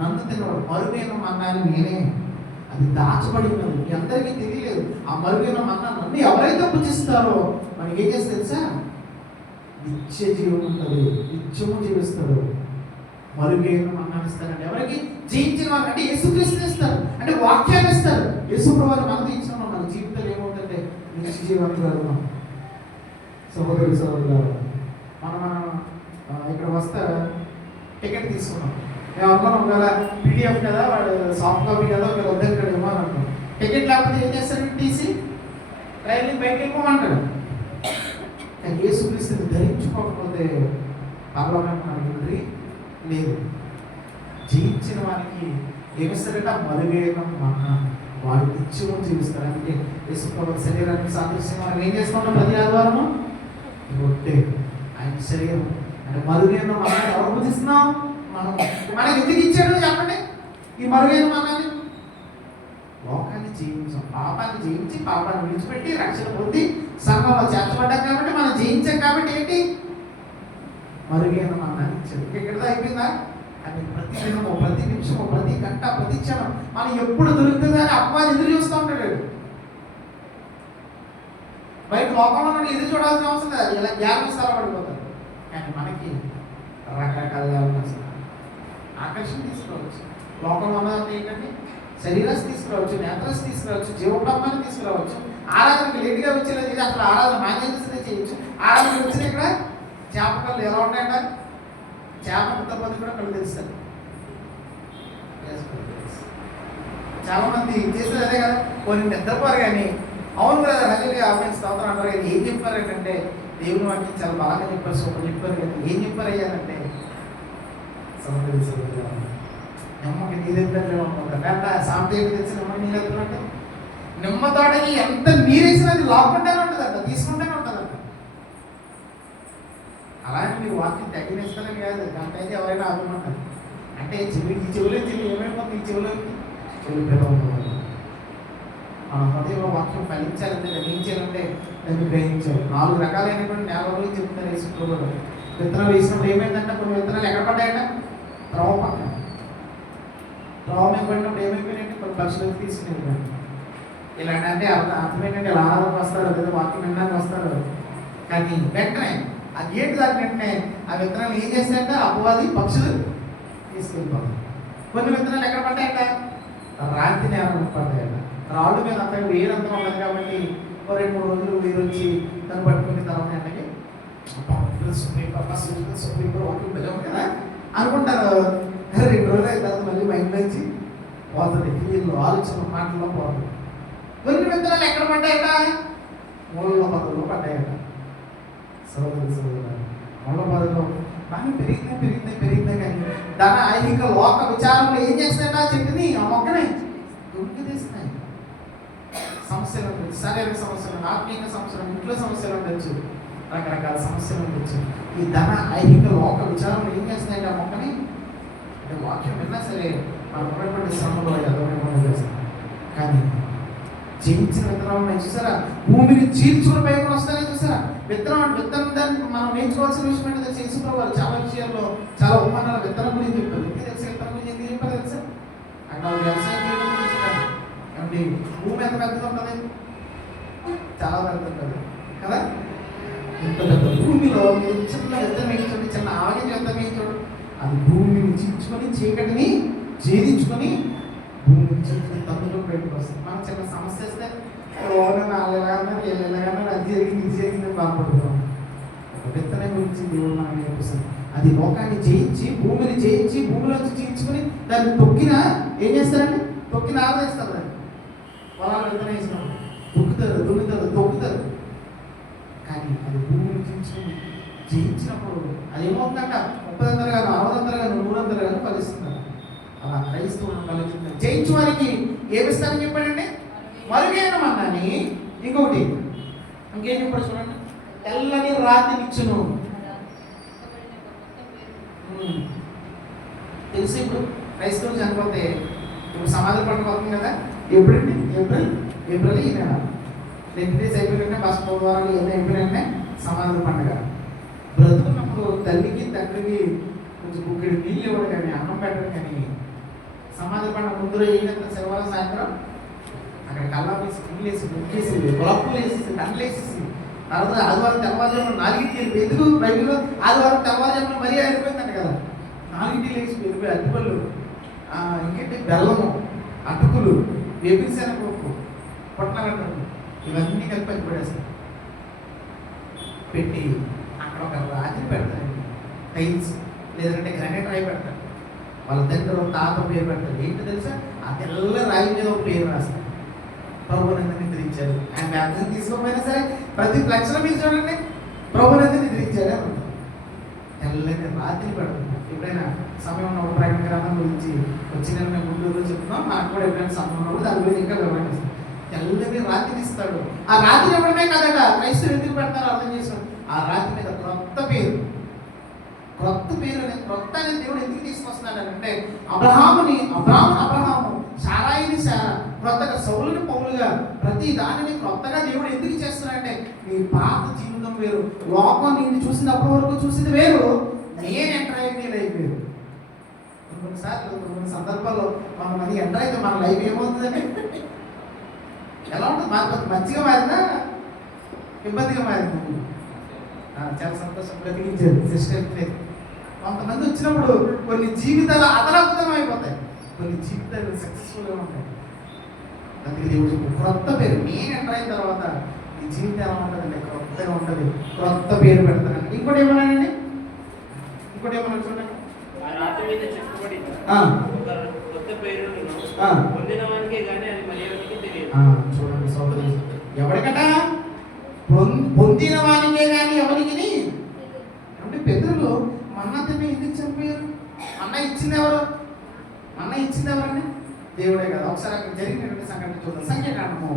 నన్ను తిన్నవాడు మరుగైన మన్నాను నేనే. అది దాచబడి ఉన్నది, మీ అందరికీ తెలియలేదు. ఆ మరుగైన మన్నాన్ని ఎవరైతే పూజిస్తారో మనకి ఏం చేస్తే తెలుసా, నిత్య జీవం ఉంటుంది, నిత్యము జీవిస్తాడు. మరుగైన మన్నాన్ని ఇస్తారంటే ఎవరికి? జయించిన వారు, అంటే యేసుక్రీస్తుని ఇస్తారు, అంటే వాక్యాన్ని ఇస్తారు. యేసుప్రభువుని మనం ఇచ్చిన మన జీవితంలో ఏమవుతుందంటే నిత్య జీవంతులు. సహోదరు సహోదరులు, మనం ఇక్కడ వస్తే టికెట్ తీసుకున్నాం. మేము అనుకున్నాం ఒకవేళ పీడిఎఫ్ కదా, వాడు సాఫ్ట్ కాపీ కదా, ఒక వద్ద ఇక్కడ ఇవ్వాలి అనుకున్నాం. టికెట్ లేకపోతే ఏం చేస్తాడు? తీసి రైలు బయటకి వెళ్ళిపోమంటాడు. కానీ యేసుక్రీస్తుని ధరించుకోకపోతే పరలోకానికి మనకి లేదు. జయించిన వారికి ఏమిస్తారంటే మరుగైన మన్నా, వాడు నిత్యము జీవిస్తారు. అంటే యేసుప్రభువు శరీరానికి సాదృశ్యం మనం ఏం చేసుకుంటాం? ప్రతి ఆదివారము రొట్టె, ఆయన శరీరం. అంటే మరుగైన మన్నా ఎవరు పూజిస్తున్నాం? మనం. మనకి ఎందుకు ఇచ్చాడు చెప్పండి ఈ మరుగైన మన్నాన్ని? లోకాన్ని జయించాం, పాపాన్ని జయించి, పాపాన్ని విడిచిపెట్టి రక్షణ పొంది సంఘంలో చేర్చబడ్డాం కాబట్టి, మనం జయించాం కాబట్టి ఏంటి? మరుగైన మన్నాన్ని ఇచ్చాడు. ఇక్కడతో అయిపోయిందా? అని ప్రతి దినము, ప్రతి నిమిషము, ప్రతి గంట, ప్రతి క్షణం మనం ఎప్పుడు దొరుకుతుందని అపవాది ఎదురు చూస్తూ ఉంటాడు. బయట లోకంలో నుండి ఎదురు చూడాల్సిన అవసరం లేదు, ఇలా జ్ఞానం స్థలపడిపోతారు. కానీ మనకి రకరకాల ఆకర్షణ తీసుకురావచ్చు. లోకంలో ఉన్నదంటే ఏంటంటే శరీరాన్ని తీసుకురావచ్చు, నేత్రాన్ని తీసుకురావచ్చు, జీవబ్రహ్మాన్ని తీసుకురావచ్చు. ఆరాధనకి లేటుగా వచ్చేలా చేసి అసలు ఆరాధన మాన్యతనే చేయొచ్చు. ఆరాధనకి వచ్చిన ఇక్కడ చేపకళ్ళు ఎలా ఉంటాయంట? చేప ఎంతమంది కూడా కళ్ళు తెలుస్తారు. చాలా మంది చేసేది అదే కదా, కొన్ని నిద్రపోరు కానీ అవును కదా హల్లెలూయా ఆమేన్ స్తోత్రం అంటారు. కానీ ఏం చెప్పారు ఏంటంటే దేవుని వాటిని చాలా బాగా చెప్పారు, సూపర్ చెప్పారు. కానీ ఏం చెప్పారు అయ్యారంటే నిమ్మకి నీరెత్తాక సాంతేకి తెచ్చి నిమ్మ నీరెత్తులంటే నిమ్మ తోటకి ఎంత నీరేసినది లాక్కుంటేనే ఉంటుందంట, తీసుకుంటేనే ఉంటుందంట. అలాగే మీరు వాక్యం తగ్గినేస్తారని కాదు, దానికైతే ఎవరైనా ఆగమంటారు. అంటే చెవులే ఏమైపోతుంది? ఈ చెవులు పిలవడం. మన హృదయంలో వాక్యం ఫలించాలంటే, గ్రహించాలంటే దాన్ని గ్రహించాలి. 4 రకాలైనటువంటి నేలలు చెప్తారు యేసుప్రభువు. విత్తనాలు వేసినప్పుడు ఏమైందంటే కొన్ని విత్తనాలు ఎక్కడ పడ్డాయంట? త్రోవ పక్కన. త్రోవ మీద పడినప్పుడు ఏమైపోయినాయంటే కొన్ని పక్షులకు తీసుకుని. ఇలాంటి అంటే అర్థమేంటంటే ఇలా ఆరాధనకు వస్తారు, లేదా వాక్యం వినడానికి వస్తారు. కానీ వెంటనే ఆ గేట్ దాని వెంటనే ఆ విత్తనాలు ఏం చేస్తాయంటే అపవాది పక్షులు తీసుకెళ్ళిపోతాయి. కొన్ని విత్తనాలు ఎక్కడ పడ్డాయంట? రాతి నేల పడ్డాయంట. రాళ్ళు మీద అంతా వేరంతా ఉండదు కాబట్టి 2-3 రోజులు వేరు వచ్చి దాన్ని పట్టుకుని తర్వాత ఎండకి వాకింగ్ పిల్లలు కదా అనుకుంటారు. 2 రోజులు అయిన తర్వాత మళ్ళీ మైండ్ నుంచి పోతుంది, వీళ్ళు ఆలోచన మాటల్లో పోతుంది. కొన్ని విత్తనాలు ఎక్కడ పడ్డాయట? మూల పదవుల్లో పడ్డాయట. సోదరు మూల పదవులో బాగా పెరిగిందే కానీ దాని ఐహిక లోక విచారంలో ఏం చేస్తాయట? చెట్టుని ఆ మొక్కని దుంకి తీస్తున్నాయి. సమస్యలు ఉండొచ్చు, శారీరక సమస్యలు, ఆత్మీయ సమస్యలు, ఇంట్లో సమస్యలు ఉండొచ్చు, రకరకాల సమస్యలు ఉండొచ్చు. ఈ ధన ఐహిక లోక విచారంలో ఏం చేస్తాయంటే ఆ మొక్కని, అంటే వాక్యం విన్నా సరే మనం ఉన్నటువంటి శ్రమలో ఎదవకుండా చేస్తాం. కానీ జయించిన విత్తనాలు ఉన్నాయి చూసారా, భూమిని చీల్చుకుని పైకి వస్తాయని చూసారా. విత్తనం దాన్ని మనం నేర్చుకోవాల్సిన విషయం ఏంటంటే యేసుప్రభువు చాలా విషయాల్లో చాలా ఉపమానాలు విత్తనం గురించి చెప్పారు. ఎందుకు తెలుసు విత్తనం గురించి ఎందుకు చెప్పారు తెలుసా? అక్కడ వ్యవసాయం చేయడం గురించి చెప్పారు. ఏమంటే భూమి ఎంత పెద్దది ఉంటుంది? చాలా పెద్ద ఉంటుంది కదా. ఇంత పెద్ద భూమిలో మీరు చిన్న విత్తనం వేయించండి, చిన్న ఆవగింజ విత్తనం వేయించండి, అది భూమిని చీల్చుకొని చీకటిని ఛేదించుకొని భూమిని చీల్చుకొని తమ్ములో బయటకు వస్తుంది. మనకు చిన్న సమస్య వస్తే ఎలాగన్నా అది జరిగింది ఇది జరిగిందని బాధపడుతున్నాం. ఒక విత్తనం గురించి దేవుడు మనకు నేర్పిస్తుంది. అది లోకాన్ని జయించి భూమిని జయించి భూమిలోంచి చీల్చుకొని దాన్ని తొక్కిన ఏం చేస్తారండి? తొక్కిన ఆరాధిస్తారు. దాన్ని పొలాలు విత్తనం వేసినప్పుడు తొక్కుతారు, దున్నుతారు, తొక్కుతారు. కానీ అది భూమిని చీల్చుకొని జయించినప్పుడు అది ఏమవుతుందంట? 30 గాను 60 గాను 300 గాను ఫలిస్తుందంట. అలా క్రైస్తవులను ఫలిస్తుంది. జయించు వారికి ఏమిస్తానని చెప్పాడండి? మరుగైన మన్నాని. ఇంకొకటి ఇంకేం చెప్పాడు చూడండి, తెల్లని రాతినిచ్చును. తెలుసు ఇప్పుడు క్రైస్తవులు చనిపోతే ఇప్పుడు సమాధి పండుగ అవుతుంది కదా. ఎప్పుడండి? ఏప్రిల్ ఈ నెల 2 days అయిపోయిన ఫస్ట్ 4 వారాలు ఏదో అయిపోయిన సమాధి పండుగ. బ్రతుకున్నప్పుడు తల్లికి తండ్రికి కొంచెం గుక్కెడు నీళ్ళు ఇవ్వడు కానీ, అన్నం పెట్టడు కానీ, సమాధి పండుగ ముందు రోజు ఏంటంటే శనివారం సాయంత్రం అక్కడ కల్లా వేసి కింగ్లేసి ముక్కేసి గొప్పలు వేసేసి దండలు వేసేసి తర్వాత ఆదివారం తెల్లవారుజామున 4కి ఎందుకు బైబిల్లో ఆదివారం తెల్లవారుజామున మరీ అయిపోయిందంట కదా. 4కి లేచి వెళ్ళిపోయి అరటిపళ్ళు, ఇంకేంటి బెల్లము, అటుకులు, వేపింశనగపప్పు, పొట్లగడ్డలు ఇవన్నీ కలిపి పడిపడేస్తారు. పెట్టి అక్కడ ఒక రాత్రి పెడతారండి, టైల్స్ లేదంటే గ్రానైట్ రాయి పెడతారు. వాళ్ళ దగ్గర తాత పేరు పెడతారు. ఏంటి తెలుసా, ఆ తెల్ల రాయి మీద ఒక పేరు రాస్తారు. ప్రభునందు నిద్రించారు. ఆయన బ్యాప్టిజం తీసుకోకపోయినా సరే ప్రతి లక్షల మీద చూడండి ప్రభునందు నిద్రించాడు అని ఉంటుంది. తెల్లని రాత్రి పెడుతుంది. ఎప్పుడైనా సమయం ఉన్నప్పుడు ప్రకటన గ్రంథం గురించి వచ్చిన మేము గుంటూరులో చెప్తున్నాం. నాకు కూడా ఎప్పుడైనా సమయం ఉన్నప్పుడు దాని గురించి ఇంకా వివరణిస్తాం. తెల్లని రాత్రి ఇస్తాడు. ఆ రాత్రి ఇవ్వడమే కదట క్రైస్తవులు ఎందుకు పెడతారో అర్థం చేస్తాడు. ఆ రాత్రి మీద క్రొత్త పేరు క్రొత్త అనే దేవుడు ఎందుకు తీసుకొస్తున్నాడు అంటే అబ్రహాము, సారాయిని సారా, క్రొత్తగా సౌలుని పౌలుగా ప్రతి దానిని క్రొత్తగా దేవుడు ఎందుకు చేస్తున్నాడంటే నీ పాత జీవితం వేరు, లోకం నిన్ను చూసినప్పటి వరకు చూసింది వేరు, నేను ఎంటర్ అయ్యి నీ లైఫ్ వేరు. కొన్ని సందర్భాల్లో కొంతమంది ఎంటర్ అయితే మన లైఫ్ ఏమవుతుందండి, ఎలా ఉంటుంది, మంచిగా మారిందా ఇబ్బందిగా మారింది. చాలా సంతోషం బ్రతికించారు సిస్టర్. కొంతమంది వచ్చినప్పుడు కొన్ని జీవితాలు అదరపుతం అయిపోతాయి, కొన్ని జీవితాలు సక్సెస్ఫుల్గా ఉంటాయి. అందుకే దేవుడు క్రొత్త పేరు, నేను ఎంటర్ అయిన తర్వాత ఈ జీవితం ఎలా ఉంటుందండి, క్రొత్తగా ఉంటుంది, క్రొత్త పేరు పెడతానండి. ఇంకోటి ఏమన్నానండి, చూడండి, ఆ రాతి మీద చెక్కబడిన ఒక కొత్త పేరును పొందిన వానికే కానీ అది మరి ఎవరికి తెలియదు. చూడండి సోదరులు, ఎవరికట పొందిన వానికే కానీ ఎవరికి అంటే పెద్దలు మన్నతమే ఎందుకు చంపారు? మన్న ఇచ్చింది ఎవరండి? దేవుడే కదా. ఒకసారి అక్కడ జరిగినటువంటి సంఘటన చూద్దాం. సంఖ్యాకాండము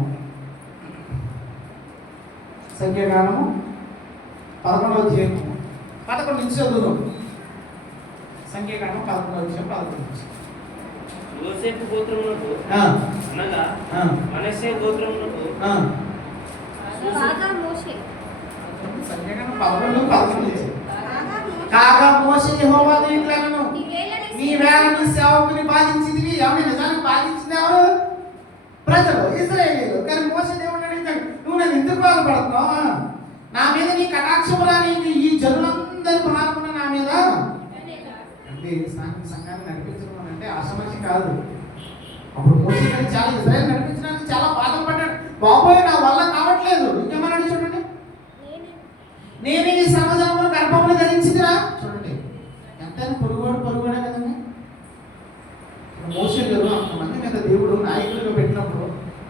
11వ అధ్యాయం 11 నుంచి చదువుదాం. సంఖ్యాకాండం 11వ అధ్యాయం 11 నుంచి. యోసేపు గోత్రమునకు అనగా మనష్షే గోత్రమునకు సంఖ్యాకాండం 11 నుంచి కాగా మోషే యెహోవాతో ఇట్లనెను, నీవేళ నీ సేవకుని బాధించింది. ఎవరిని నిజానికి బాధించింది ఎవరు? ప్రజలు, ఇశ్రాయేలీయులు. కానీ మోషే దేవుడిని అడిగాడు, నువ్వు నన్ను ఎందుకు బాధపడుతున్నావు? నా మీద నీ కటాక్షమురా, నీకు ఈ జనులందరి భారమున నా మీద అంటే సంఘాన్ని నడిపించడం అంటే ఆశమాషి కాదు. అప్పుడు మోషే గారు చాలా ఇశ్రాయేలు నడిపించడానికి చాలా బాధపడ్డాడు. బాబోయ్ నా వల్ల కావట్లేదు. ఇంకేమన్నాడు చూడండి, నేనే ఈ సమాజంలో గర్భములు ధరించిందిరా. చూడండి ఎంతైనా పొరుగుడే కదండి. మోషే గారు అంతమంది మీద దేవుడు నాయకులుగా పెట్టినప్పుడు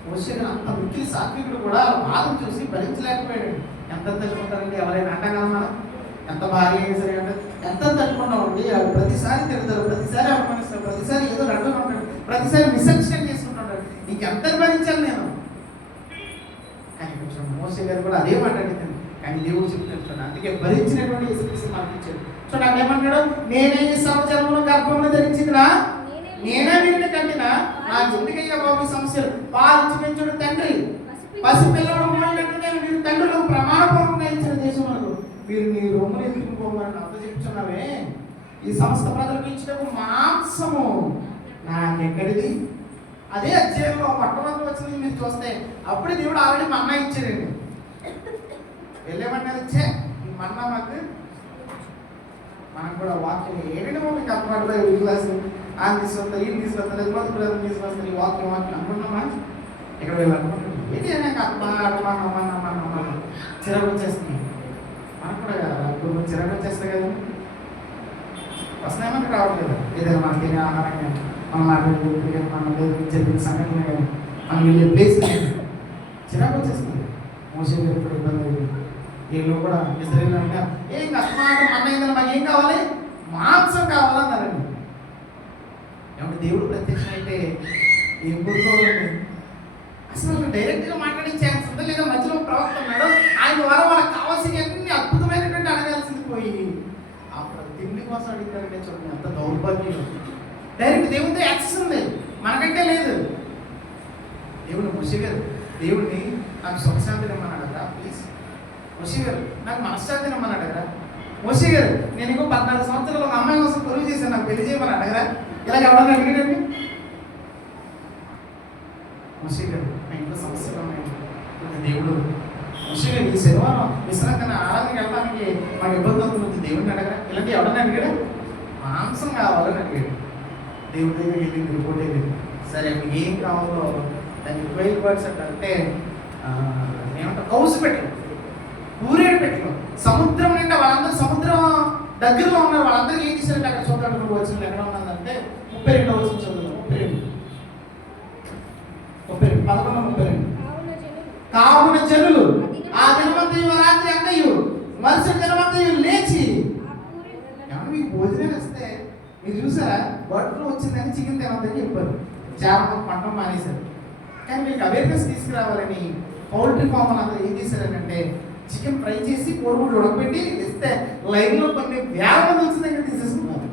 మోషే గారు అంత మిక్కిలి సాత్వికుడు కూడా బాధను చూసి భరించలేకపోయాడు. ఎంత తట్టుకుంటారండి, ఎవరైనా అంటగలం మనం? ఎంత భార్య అయినా సరే అంటే ఎంత తట్టుకుంటామండి. ప్రతిసారి తిడతారు, ప్రతిసారి అవమానిస్తారు, ప్రతిసారి ఏదో అడ్డు ఉంటాడు, ప్రతిసారి మిస్అండర్స్టాండ్ చేసుకుంటాడు. నీకెంత భరించాలి నేను? కానీ కొంచెం మోషే గారు కూడా అదే మాట్లాడింది. కానీ దేవుడు చెప్తున్నాడు చూడండి, అందుకే భరించినటువంటి యేసుక్రీస్తు మనకి ఇచ్చాడు. చూడండి ఏమన్నాడు, నేనే ఈ సంవత్సరంలో గర్భంలో ధరించిందిరా, నేనే వీరిని కంటినా, నాకు ఎందుకయ్యా బాబు సమస్యలు? పాలించి పెంచుడు తండ్రి, పసిపిల్లడు మోయినట్టు నేను మీరు తండ్రులకు ప్రమాణపూర్వకంగా ఇచ్చిన దేశములకు మీరు నీ రొమ్మును ఎత్తుకుపోమని అంత చెప్తున్నావే. ఈ సమస్త ప్రజలకు ఇచ్చినప్పుడు మాంసము నాకెక్కడిది? అదే అధ్యాయంలో మొట్టమొదటి వచ్చింది మీరు చూస్తే, అప్పుడే దేవుడు ఆల్రెడీ మన్నా ఇచ్చాడండి. వెళ్ళేమన్నా ఇచ్చే ఈ మన్నా మాకు మనం కూడా వాక్యం ఏమైనా మీకు అర్థమవుతుందా? ఈ క్లాస్ ఆయన తీసుకొస్తారు, ఈయన తీసుకొస్తారు, మొదటి తీసుకొస్తారు, ఈ వాక్యం అనుకుంటున్నామా? ఇక్కడ వెళ్ళాలనుకుంటున్నాం. ఏంటి అన్న చిరాకు వచ్చేస్తుంది మనకు కూడా కదా. ఇప్పుడు చిరాకు వచ్చేస్తాయి కదా, వస్తున్నాయి మనకు రావట్లేదు. ఏదైనా మనకి తినే ఆహారం కానీ మనం మాట్లాడే మనం జరిగిన సంఘటన కానీ మనం వెళ్ళే ప్లేస్ చిరాకు వచ్చేస్తుంది. మోసే గారు ఇప్పుడు ఇబ్బంది అయింది. వీళ్ళు కూడా ఇజ్రాయేల్ అంటే ఏం కష్టమాట మన ఏదైనా మాకు ఏం కావాలి? మాంసం కావాలన్నారండి. ఏమంటే దేవుడు ప్రత్యక్షం అయితే ఏం కోరుకోవాలండి? అసలు డైరెక్ట్గా మాట్లాడే ఛాన్స్ ఉందా లేదా? మధ్యలో ప్రవక్త ఉన్నాడు, ఆయన ద్వారా వాళ్ళకి కావాల్సిన అన్ని అద్భుతమైనటువంటి అడగాల్సింది పోయి అప్పుడు తిండి కోసం అడిగారంటే చూడండి ఎంత దౌర్భాగ్యం. డైరెక్ట్ దేవుడితో యాక్సెస్ ఉంది, మనకంటే లేదు. దేవుడు మోషే గారు దేవుడిని నాకు సుఖశాంతిని ఇమ్మన్నాడు కదా, ప్లీజ్ మోషే గారు నాకు మనశ్శాంతిని ఇమ్మన్నాడు కదా. మోషే గారు నేను ఇంకో 14 సంవత్సరాలు ఒక అమ్మాయి కోసం కొలువు చేశాను, నాకు పెళ్లి చేయమని అడగరా? ఇలా ఎవడన్నా అడిగాడండి? ఇంట్లో సమస్యలు ఉన్నాయి, దేవుడు ముఖ్యంగా ఈ శనివారం విశ్రాంతిని ఆరాధనకి వెళ్ళడానికి మాకు ఇబ్బంది అవుతుంది, దేవుడిని అడగరా? ఇలాంటి ఎవడని అడిగాడు? మాంసం కావాలని అడిగాడు. దేవుడి దగ్గర వెళ్ళింది, రిపోర్ట్ వెళ్ళింది. సరే మీకు ఏం కావాలో దాన్ని ఉపయోగపరచట అంటే ఏమంటారు, కౌసు పెట్టు, ఊరేడు పెట్టు. సముద్రం నిండా వాళ్ళందరూ సముద్రం దగ్గరలో ఉన్నారు, వాళ్ళందరికీ ఏం చేశారంటే అక్కడ చూద్దాం వచ్చిన ఎక్కడ ఉన్నదంటే 32వ వచనం చదువుతాం. 32 11 కావున జనులు ఆ దినమంతయు రాత్రి అంతయు మరుసటి దినమంతయు లేచి, ఏమన్నా మీకు భోజనాలు వస్తే మీరు చూసారా, బర్డ్లో వచ్చిందని చికెన్ తినద్దని చెప్పారు, చాలా మంది పంటం మానేశారు. కానీ మీకు అవేర్నెస్ తీసుకురావాలని పౌల్ట్రీ ఫామ్ అందరూ ఏం చేశారనంటే చికెన్ ఫ్రై చేసి కోడిగుడ్లు ఉడకబెట్టి ఇస్తే లైన్లో కొన్ని వేల మంది వచ్చిన దగ్గర తీసేసుకున్నారు.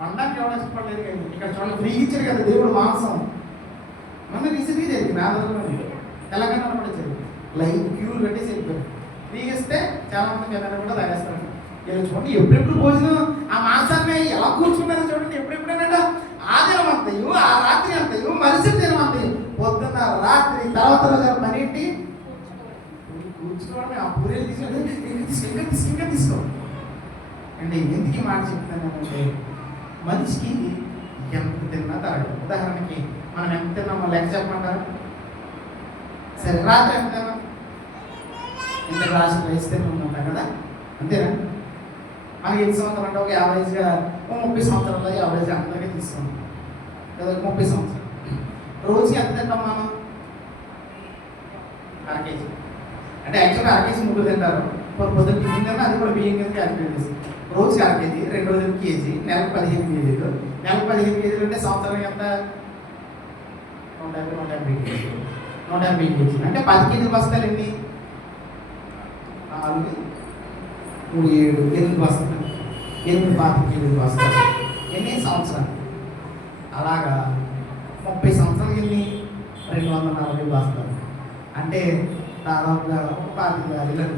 వండడానికి ఎవరు ఇష్టపడలేదు, కానీ ఇక్కడ చూడండి ఫ్రీ ఇచ్చారు కదా దేవుడు మాంసం. మన రీసెంట్గా జరిగింది ఆంధ్రప్రదేశ్లో, తెలంగాణలో కూడా జరిగింది. లైన్ క్యూలు పెట్టేసి వెళ్ళిపోయారు. ఫ్రీ ఇస్తే చాలా మంది జనాలు కూడా తాగేస్తారు. ఇలా చూడండి ఎప్పుడెప్పుడు భోజనం ఆ మాంసాన్ని ఎలా కూర్చున్నారో చూడండి. ఎప్పుడెప్పుడైనా ఆ దినం అంతయు ఆ రాత్రి అంతయు మరుసటి దినం అంతయు పొద్దున్న రాత్రి తర్వాత రోజు పనేంటి కూర్చుకోవడమే. ఆ పూరేలు తీసుకుంటే తీసుకో అంటే ఎందుకు మాట చెప్తానంటే మనిషికి ఎంత తిన్నా తరగదు. ఉదాహరణకి మనం ఎంత తిన్నామో లెక్క చెప్పమంటారా? సరే రాత్రి ఎంత తిన్నాం, ఇంత రాసి రైస్ తిన్నాం కదా, అంతేనా? మనకి ఎన్ని సంవత్సరాలు అంటే ఒక యావరేజ్గా 30 సంవత్సరాలు యావరేజ్గా అందరికీ తీసుకున్నాం కదా, 30 సంవత్సరాలు. రోజుకి ఎంత తింటాం మనం? అర కేజీ. అంటే యాక్చువల్గా అర కేజీ ముగ్గురు తింటారు. పొద్దున్న టిఫిన్ తిన్నా అది కూడా బియ్యం కింద క్యాలిక్యులేట్ చేసి రోజుకి అర కేజీ, 2 రోజులకి కేజీ, నెలకు 15 కేజీలు. నెలకు 15 కేజీలు అంటే సంవత్సరానికి ఎంత? 150 కేజీలు. 150 కేజీలు అంటే 10 కేజీలు బస్తాలు ఎన్ని? 4 3 7 8 బస్తాలు, 8 కేజీలు బస్తాలు. ఎన్ని సంవత్సరాలు? అలాగా 30 సంవత్సరాలకి ఎన్ని? 240 బస్తాలు. అంటే దాదాపుగా 25,000.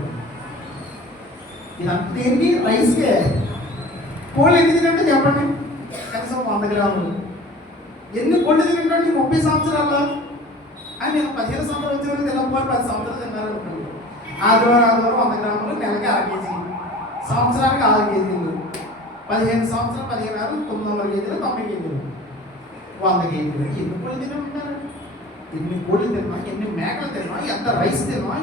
ఇదంతా దేనికి? రైస్కే. కోళ్ళు ఎన్ని తినంటే చెప్పండి, కనీసం 100 గ్రాములు. ఎన్ని కోళ్ళు తినండి 30 సంవత్సరాల్లో? అని నేను 15 సంవత్సరాలు వచ్చేవాళ్ళు తినకపోతే 10 సంవత్సరాలు తిన్నారు అనుకోండి. ఆదివారం 100 గ్రాములు, నెలకి అర కేజీ, సంవత్సరానికి 6 కేజీలు, 15 సంవత్సరాలు 15 900 కేజీలు, 90 కేజీలు, 100 కేజీలు. ఎన్ని కోళ్ళు తినమంటారు? ఎన్ని కోళ్ళు తిన్నా, ఎన్ని మేకలు తిన్నా, ఎంత రైస్ తిన్నా,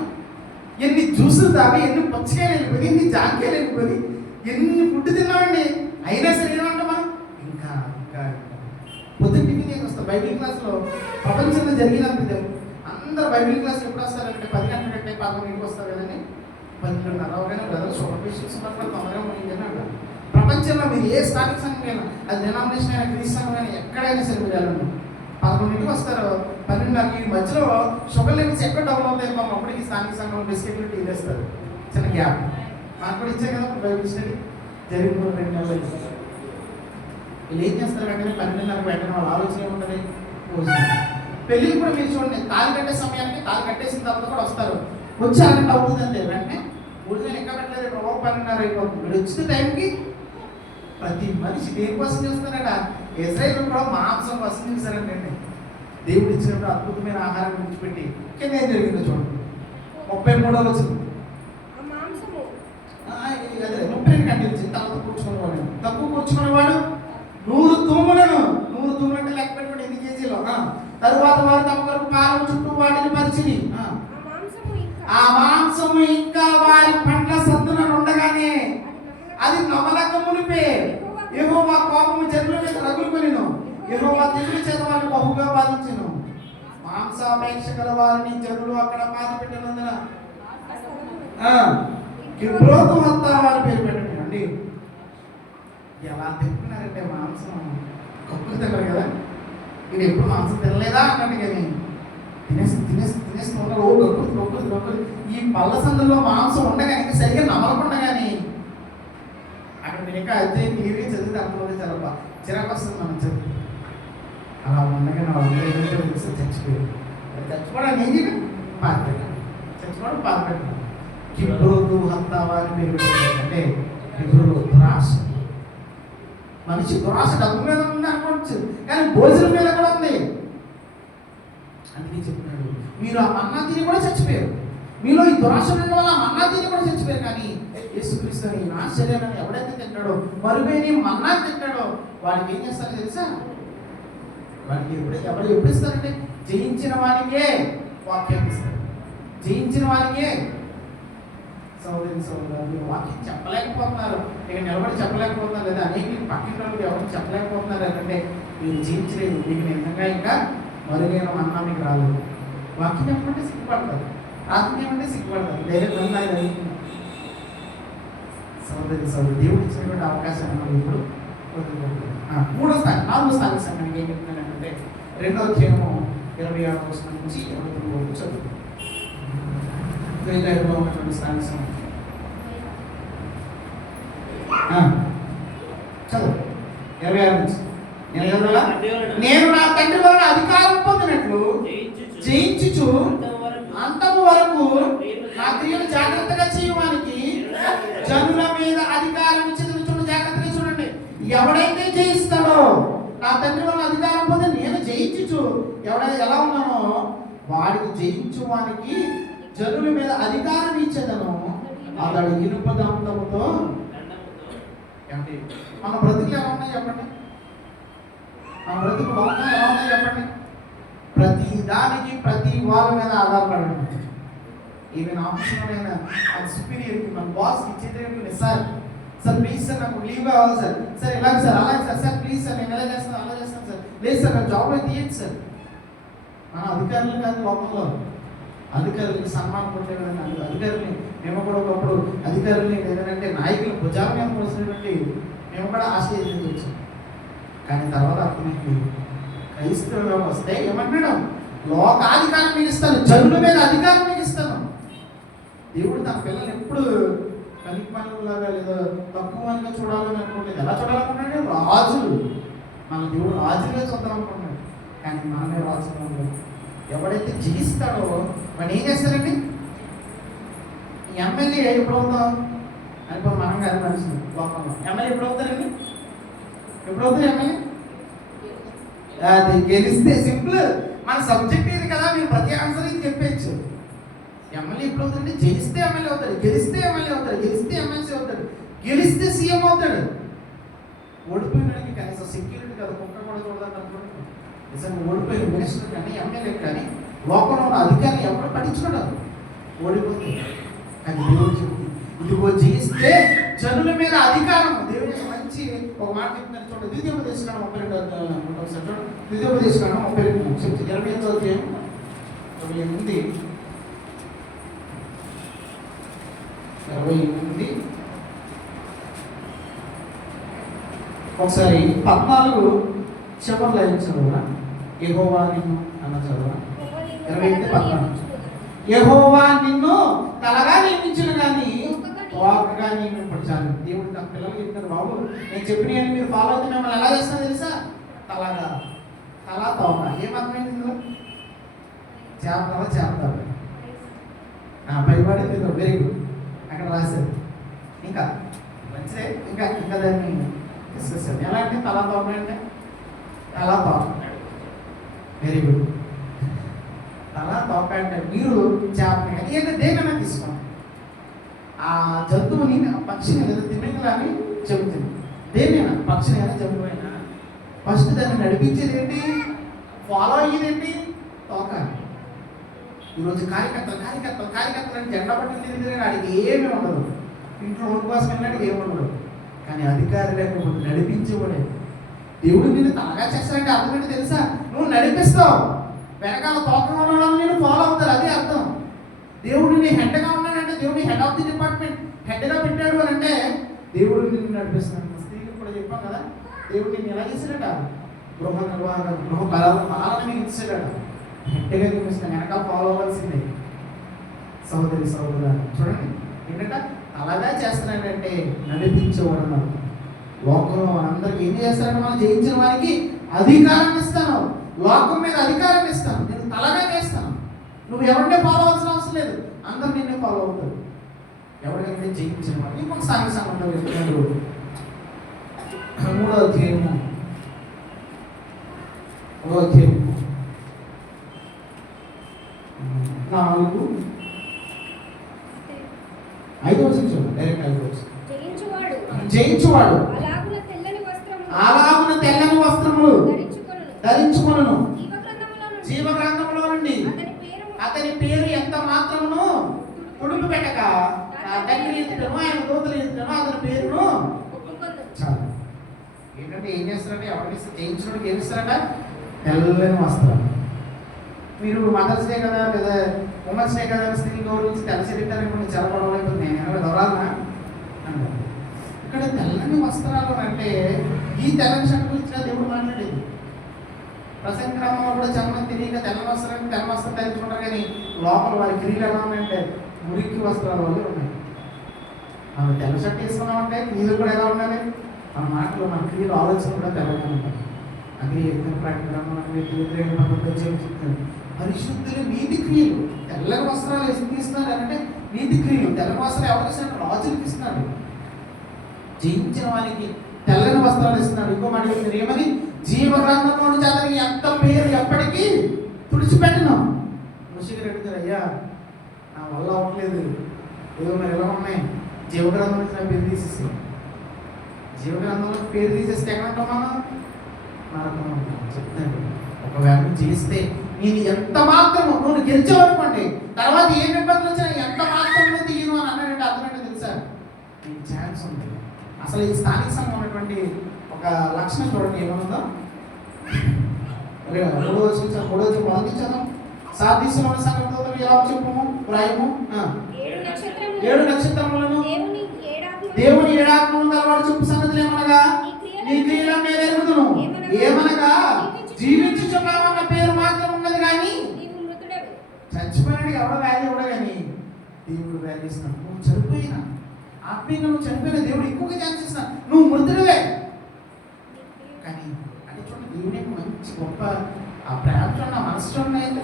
ఎన్ని జ్యూసులు తాగి, ఎన్ని పచ్చికాయలు వెళ్ళిపోయి, ఎన్ని జాంకాయలు వెళ్ళిపోయి, ఎన్ని ఫుడ్ తిన్నామండి. అయినా సరే ఏమంటాం మనం? ఇంకా ఇంకా పొద్దున్న టిఫిన్ ఏం వస్తాం? బైబిల్ క్లాస్లో ప్రపంచంలో జరిగినంత అందరూ బైబిల్ క్లాస్ ఎప్పుడు వస్తారంటే 10 గంటల కంటే 11 వస్తారు కదండి. 12:30 అవగానే బ్రదర్ షుగర్ పేషెంట్స్ ఉన్నప్పుడు తొందరగా మునిగిందని అంటారు. ప్రపంచంలో మీరు ఏ స్థానిక సంఘం అయినా, అది డినామినేషన్ అయినా, క్రీస్తు సంఘం అయినా, ఎక్కడైనా సరే మీరు వెళ్ళండి, 11 వస్తారు. 12:30 ఈ మధ్యలో షుగర్ లెవెల్స్ ఎక్కడ డౌన్ అవుతాయి పాపం, అప్పటికి స్థానిక సంఘం బిస్కెట్లు టీ వేస్తారు. చిన్న గ్యాప్ నాకు కూడా ఇచ్చే కదా బైబిల్ స్టడీ జరిగిన 2 నెలలు. వీళ్ళు ఏం చేస్తారు వెంటనే 12:30 వెంటనే వాళ్ళ ఆలోచన ఏముంటుంది? భోజనం. పెళ్ళిళ్ళు కూడా మీరు చూడండి, తాళి కట్టే సమయానికి తాళి కట్టేసిన తర్వాత కూడా వస్తారు. వచ్చి అరగంట అవుతుందంటే వెంటనే భోజనం ఎక్కడ పెట్టలేదు, 12:30 అయిపోతుంది. వీడు వచ్చిన టైంకి ప్రతి మనిషి దేనికోసం చేస్తున్నారట? ఇజ్రాయేల్ కూడా మాంసం కోసం చేశారంటే దేవుడు ఇచ్చినప్పుడు అద్భుతమైన ఆహారం విడిచిపెట్టి కింద ఏం జరిగిందో చూడండి. 33వ వచనం. అదే 32 కంటే తర్వాత కూర్చుకునేవాడు, తక్కువ కూర్చుకునేవాడు 100 తూములను, 100 తూములు అంటే లెక్క పెట్టుకోండి ఎన్ని కేజీలో. తరువాత వారు తమ కొరకు పాలన చుట్టూ వాటిని పరిచిని, ఆ మాంసము ఇంకా వారి పండ్ల సందున ఉండగానే అది నమలక మునిపే యెహోవా కోపము జనుల మీద రగులుకొనెను, యెహోవా తెగులు చేత వారిని బహుగా బాధించెను. మాంసాపేక్ష గల వారిని జనులు అక్కడ పాతి పెట్టినందున కిబ్రోతు హత్తా వారి పేరు పెట్టండి. అండి ఎలా తింటున్నారంటే మాంసం కప్పులు తిన్నారు కదా, ఇది ఎప్పుడు మాంసం తినలేదా అన్నట్టు, కానీ తినేస్తూ ఉంటారు. గొప్పలు ఈ పళ్ళ సందులో మాంసం ఉండగానే ఇంకా సరిగ్గా నమలకుండా కానీ అక్కడ మీరు ఇంకా అయితే నీరే చదివితే అర్థమైతే చాలా చిరాకు వస్తుంది మనం చదివి. అలా ఉండగా నా చచ్చిపోయాడు. చచ్చిపోవడానికి ఏం చేయడం? పారిపెట్టాను. చచ్చిపోవడం పారిపెట్టాను. కిబ్రోతు హత్తా వారి పేరు అంటే కిబ్రోతు దురాశ. మనిషి దురాశ డబ్బు మీద ఉంది అనుకోవచ్చు, కానీ భోజనం మీద కూడా ఉంది. అందుకే చెప్తున్నాడు, మీరు ఆ మన్నా తిని కూడా చచ్చిపోయారు. మీలో ఈ దురాశ ఉండడం వల్ల మన్నా తిని కూడా చచ్చిపోయారు. కానీ యేసుక్రీస్తు ఈ నా శరీరాన్ని ఎవడైతే తింటాడో, మరువేని మన్నా తింటాడో వాడికి ఏం చేస్తారో తెలుసా? వాడికి ఎప్పుడు ఇస్తారంటే జయించిన వానికే వాక్యాన్ని ఇస్తారు. జయించిన వానికే. సోదరి సోదరులు వాక్యం చెప్పలేకపోతున్నారు, ఇక నిలబడి చెప్పలేకపోతున్నారు, లేదా అనేక పక్కిన వాళ్ళు ఎవరు చెప్పలేకపోతున్నారు అంటే మీరు జీవించలేదు. మీకు నిజంగా ఇంకా మరుగైన మన్నా మీకు రాలేదు. వాక్యం చెప్పమంటే సిగ్గుపడతారు, ప్రార్థన ఏమంటే సిగ్గుపడతారు. డైరెక్ట్ వెళ్ళాలి. సోదరి సోదరు దేవుడు ఇచ్చినటువంటి అవకాశాన్ని మనం ఇప్పుడు మూడో స్థాయి 4వ స్థాయి సంఘానికి ఏం చెప్తున్నానంటే 2వ అధ్యాయము 26వ వచనం నుంచి 29వ వరకు చదువు. ఉన్నటువంటి స్థాయి సంఘం చదువు 26 నుంచి. నేను నా తండ్రి వలన అధికారం పొందినట్లు జయించుచు అంతము వరకు నా క్రియలు జాగ్రత్తగా చేయడానికి జనుల మీద అధికారం ఇచ్చేది. జాగ్రత్తగా చూడండి, ఎవడైతే జయిస్తాడో, నా తండ్రి వల్ల అధికారం పొంది నేను జయించుచు ఎవడైతే ఎలా ఉన్నానో వాడికి జయించు వానికి జనుల మీద అధికారం ఇచ్చేదను. అతడు ఇనుప దంతముతో. మన బ్రతుకులు ఎలా ఉన్నాయి చెప్పండి? మన బ్రతుకు లోకంలో ఎలా ఉన్నాయి చెప్పండి? ప్రతి దానికి ప్రతి వాళ్ళ మీద ఆధారపడండి. ఈవెన్ ఆఫీసులోనైనా మన సుపీరియర్కి, మన బాస్కి ఇచ్చేది సార్ ప్లీజ్ సార్ నాకు లీవ్ కావాలి సార్, సార్ ఇలాగే సార్ అలాగే సార్, సార్ ప్లీజ్ సార్ నేను ఎలా చేస్తాను అలా చేస్తాను సార్, లేదు సార్ నాకు జాబ్లో తీయచ్చు సార్. మన అధికారులు కాదు లోకంలో అధికారులకి సన్మానం కొట్టే విధంగా అధికారుల్ని మేము కూడా ఒకప్పుడు అధికారుల్ని ఏదంటే నాయకులు భుజాల మీద పోసినటువంటి మేము కూడా ఆశ్చర్యించవచ్చు. కానీ తర్వాత అతనికి క్రైస్తవం వస్తే ఏమంటాడు? లోకాధికారం మీకు ఇస్తాను, జనుల మీద అధికారం మీకు ఇస్తాను. దేవుడు తన పిల్లలు ఎప్పుడు కలిపలాగా లేదా తక్కువ వానిగా చూడాలని అనుకోలేదు. ఎలా చూడాలనుకున్నాడు? రాజులు. మన దేవుడు రాజులుగా చూద్దాం అనుకున్నాడు. కానీ మనమే రాజులు. ఎవడైతే జయిస్తాడో వాడు ఏం చేస్తారండి? ఎమ్మెల్యే ఎప్పుడు అవుతాం అనుకో, మనం కాదు మనుషులు లోకంలో. ఎమ్మెల్యే ఎప్పుడు అవుతారండి? ఎప్పుడు అవుతారు ఎమ్మెల్యే? అది గెలిస్తే సింపుల్. మన సబ్జెక్ట్ ఇది కదా, మీరు ప్రతి ఆన్సర్ ఇది చెప్పచ్చు. ఎమ్మెల్యే ఎప్పుడు అవుతాడంటే జయిస్తే ఎమ్మెల్యే అవుతాడు, గెలిస్తే ఎమ్మెల్యే అవుతాడు, గెలిస్తే ఎమ్మెల్సీ అవుతాడు, గెలిస్తే సీఎం అవుతాడు. ఓడిపోయినాడికి కనీసం సెక్యూరిటీ కదా, కుక్క కూడా చూడదని అనుకుంటున్నాను. నిజంగా ఓడిపోయిన మినిస్టర్ కానీ ఎమ్మెల్యే కానీ లోకంలో ఉన్న అధికారులు ఎవరు పట్టించుకోవడం ఓడిపోతుంది. కానీ దేవుడు చెప్తుంది, ఇదిగో జయిస్తే జనుల మీద అధికారం. దేవుడి మంచి ఒక మాట చెప్తున్నారు చూడండి. ద్వితీయోపదేశకాండం 32 చూడండి. ద్వితీయోపదేశకాండం 32 28వ అధ్యాయం 28 ఒకసారి 14 చివర్లో చదువురా. యెహోవా నిన్ను అన్న చదువురా. 28:14 యెహోవా నిన్ను తలగా నియమించును కానీ తోకగా నియమింపడు. దేవుడు తన పిల్లలు చెప్తారు, బాబు నేను చెప్పిన మీరు ఫాలో అవుతే మిమ్మల్ని ఎలా చేస్తాను తెలుసా? తలగా, తల తోక. ఏమర్థమైంది ఇందులో? చేపల చేపతాడు. భయపడేది వెరీ గుడ్, అక్కడ రాశారు. ఇంకా మంచిదే. ఇంకా ఇంకా దాన్ని డిస్కస్ చేద్దాం. ఎలా అంటే తల తోక అంటే తల తోక. Very good. తల తోక అంటే మీరు చేపని అది దేనైనా తీసుకోండి. ఆ జంతువుని పక్షిని లేదా తిమింగలాన్ని చెబుతుంది. దేనైనా పక్షిని అయినా జంతువైనా ఫస్ట్ దాన్ని నడిపించేది ఏంటి? ఫాలో అయ్యేది ఏంటి? తోక. ఈరోజు కార్యకర్తలు అంటే జెండా పట్టుకుని తిరిగి వాడికి ఏమీ ఉండదు. ఇంట్లో ఓటు కోసం వెళ్ళడానికి ఏమి ఉండదు. కానీ అధికారి లేకపోతే నడిపించేవాడే. దేవుడు నిన్ను తలగా చేస్తాడంటే అర్థం ఏంటి తెలుసా? నువ్వు నడిపిస్తావు, వెనకాల తోకగా ఉండడం నేను ఫాలో అవుతారు. అదే అర్థం. దేవుడు నీ హెడ్గా ఉన్నాడంటే దేవుడు హెడ్ ఆఫ్ ది డిపార్ట్మెంట్ హెడ్గా పెట్టాడు అని అంటే దేవుడు నిన్ను నడిపిస్తాడు. స్త్రీలు కూడా చెప్పాం కదా, దేవుడు నిన్ను ఎలా చేశాడట? గృహ నిర్వహణ, గృహ పాలన మీకు ఇచ్చాడట. హెడ్గా చూపిస్తాను, వెనకాల ఫాలో అవ్వాల్సిందే. సహోదరి సహోదరు చూడండి, ఏంటంటే అలాగా చేస్తున్నాడంటే నడిపించేవాడు. లోకంలో మనందరికి ఏం చేస్తారంటే మనం జయించిన వారికి అధికారాన్ని ఇస్తాను, లోకం మీద అధికారాన్ని ఇస్తాను, నేను తలగా చేస్తాను. నువ్వు ఎవరినే ఫాలో అవ్వాల్సిన అవసరం లేదు, అందరు నిన్నే ఫాలో అవుతారు. ఎవరికైతే జయించిన వాడు. ఇంకొక సాంఘికంలో చెప్తున్నాడు 3వ అధ్యాయము 4 5వ వచనం చూడండి. డైరెక్ట్ 5వ వచనం. జయించువాడు అలాగున తెల్లని వస్త్రములు ధరించుకొనును. జీవ గ్రంథములో నుండి అతని పేరు ఎంత మాత్రమును తుడుపు పెట్టక నా తండ్రి ఎదుటను ఆయన దూతల ఎదుటను అతని పేరును చాలు. ఏంటంటే ఏం చేస్తారంటే ఎవరికి జయించడానికి ఏమి ఇస్తారట? తెల్లని వస్త్రం. మీరు మదర్స్ డే కదా లేదా ఉమెన్స్ డే కదా స్త్రీ గౌరవించి తెల్లసిట్టారని కొన్ని చెలపడం అయిపోతుంది. నేను ఏమైనా దొరాలనా అంటారు. ఇక్కడ తెల్లని వస్త్రాలు అంటే ఈ తెల్లని షర్ట్ గురించి దేవుడు మాట్లాడేది. ప్రసంగ గ్రామంలో కూడా చాలా తెలియక తెల్ల వస్త్రం ధరించుకుంటారు, కానీ లోపల వారి క్రియలు ఎలా ఉన్నాయంటే మురికి వస్త్రాల వల్ల ఉన్నాయి. మనం తెల్ల షర్ట్ వేసుకున్నామంటే క్రియలు కూడా ఎలా ఉండాలి? మన మాటలు మన క్రియలు ఆలోచన కూడా తెల్లగా ఉంటాయి. అది పరిశుద్ధులు నీతి క్రియలు. తెల్లని వస్త్రాలు ఎందుకు ఇస్తున్నారు అంటే నీతి క్రియలు. తెల్లని వస్త్రాలు ఎవరికి ఇస్తున్నారు? రాజులకు ఇస్తున్నాడు. జయించిన వారికి తెల్లని వస్త్రాలు ఇస్తున్నాడు. ఇంకో మాట చెప్తున్నారు ఏమని? జీవ గ్రంథంలో నుంచి అతనికి ఎంత పేరు ఎప్పటికీ తుడిచిపెట్టను. ముషిగారు అడుగుతారు, అయ్యా నా వల్ల అవ్వట్లేదు, ఏదో మరి ఎలా ఉన్నాయి, జీవ గ్రంథం నుంచి నా పేరు తీసేసి. జీవ గ్రంథంలో పేరు తీసేస్తే ఎక్కడ ఉంటాం మనం? చెప్తాను, ఒకవేళ నువ్వు చేస్తే నేను ఎంత మాత్రం నువ్వు గెలిచావనుకోండి, తర్వాత ఏ ఇబ్బందులు వచ్చినా ఎంత మాత్రం తీయను అని అన్నాడంటే అర్థం ఏంటో తెలుసా? నీకు ఛాన్స్ ఉంది. అసలు ఈ స్థానిక సంఘం ఉన్నటువంటి ఒక లక్షణం చూడండి ఏమనుందో. 3వ మొదలుచాను. సాదీసులో ఉన్న సంఘంతో ఎలా చెప్పము వ్రాయము. 7 నక్షత్రములను దేవుని ఏడాత్మను గలవాడు చెప్పు సంగతులు ఏమనగా నీ క్రియల మీద ఎరుగుదును. ఏమనగా జీవించుచున్నామన్న పేరు మాత్రం ఉన్నది, కానీ చచ్చిపోయినాడు ఎవడో వాల్యూ ఇవ్వడు, కానీ దేవుడు వాల్యూ ఇస్తున్నాడు. నువ్వు చనిపోయినా ఆత్మీయంగా నువ్వు చనిపోయిన దేవుడు ఎక్కువగా ఛాన్స్ ఇస్తున్నాడు. నువ్వు మృతుడివే కానీ అంటే చూడండి, దేవుని మంచి గొప్ప ఆ ప్రేమ చూడండి, ఆ మనసు చూడండి. అయితే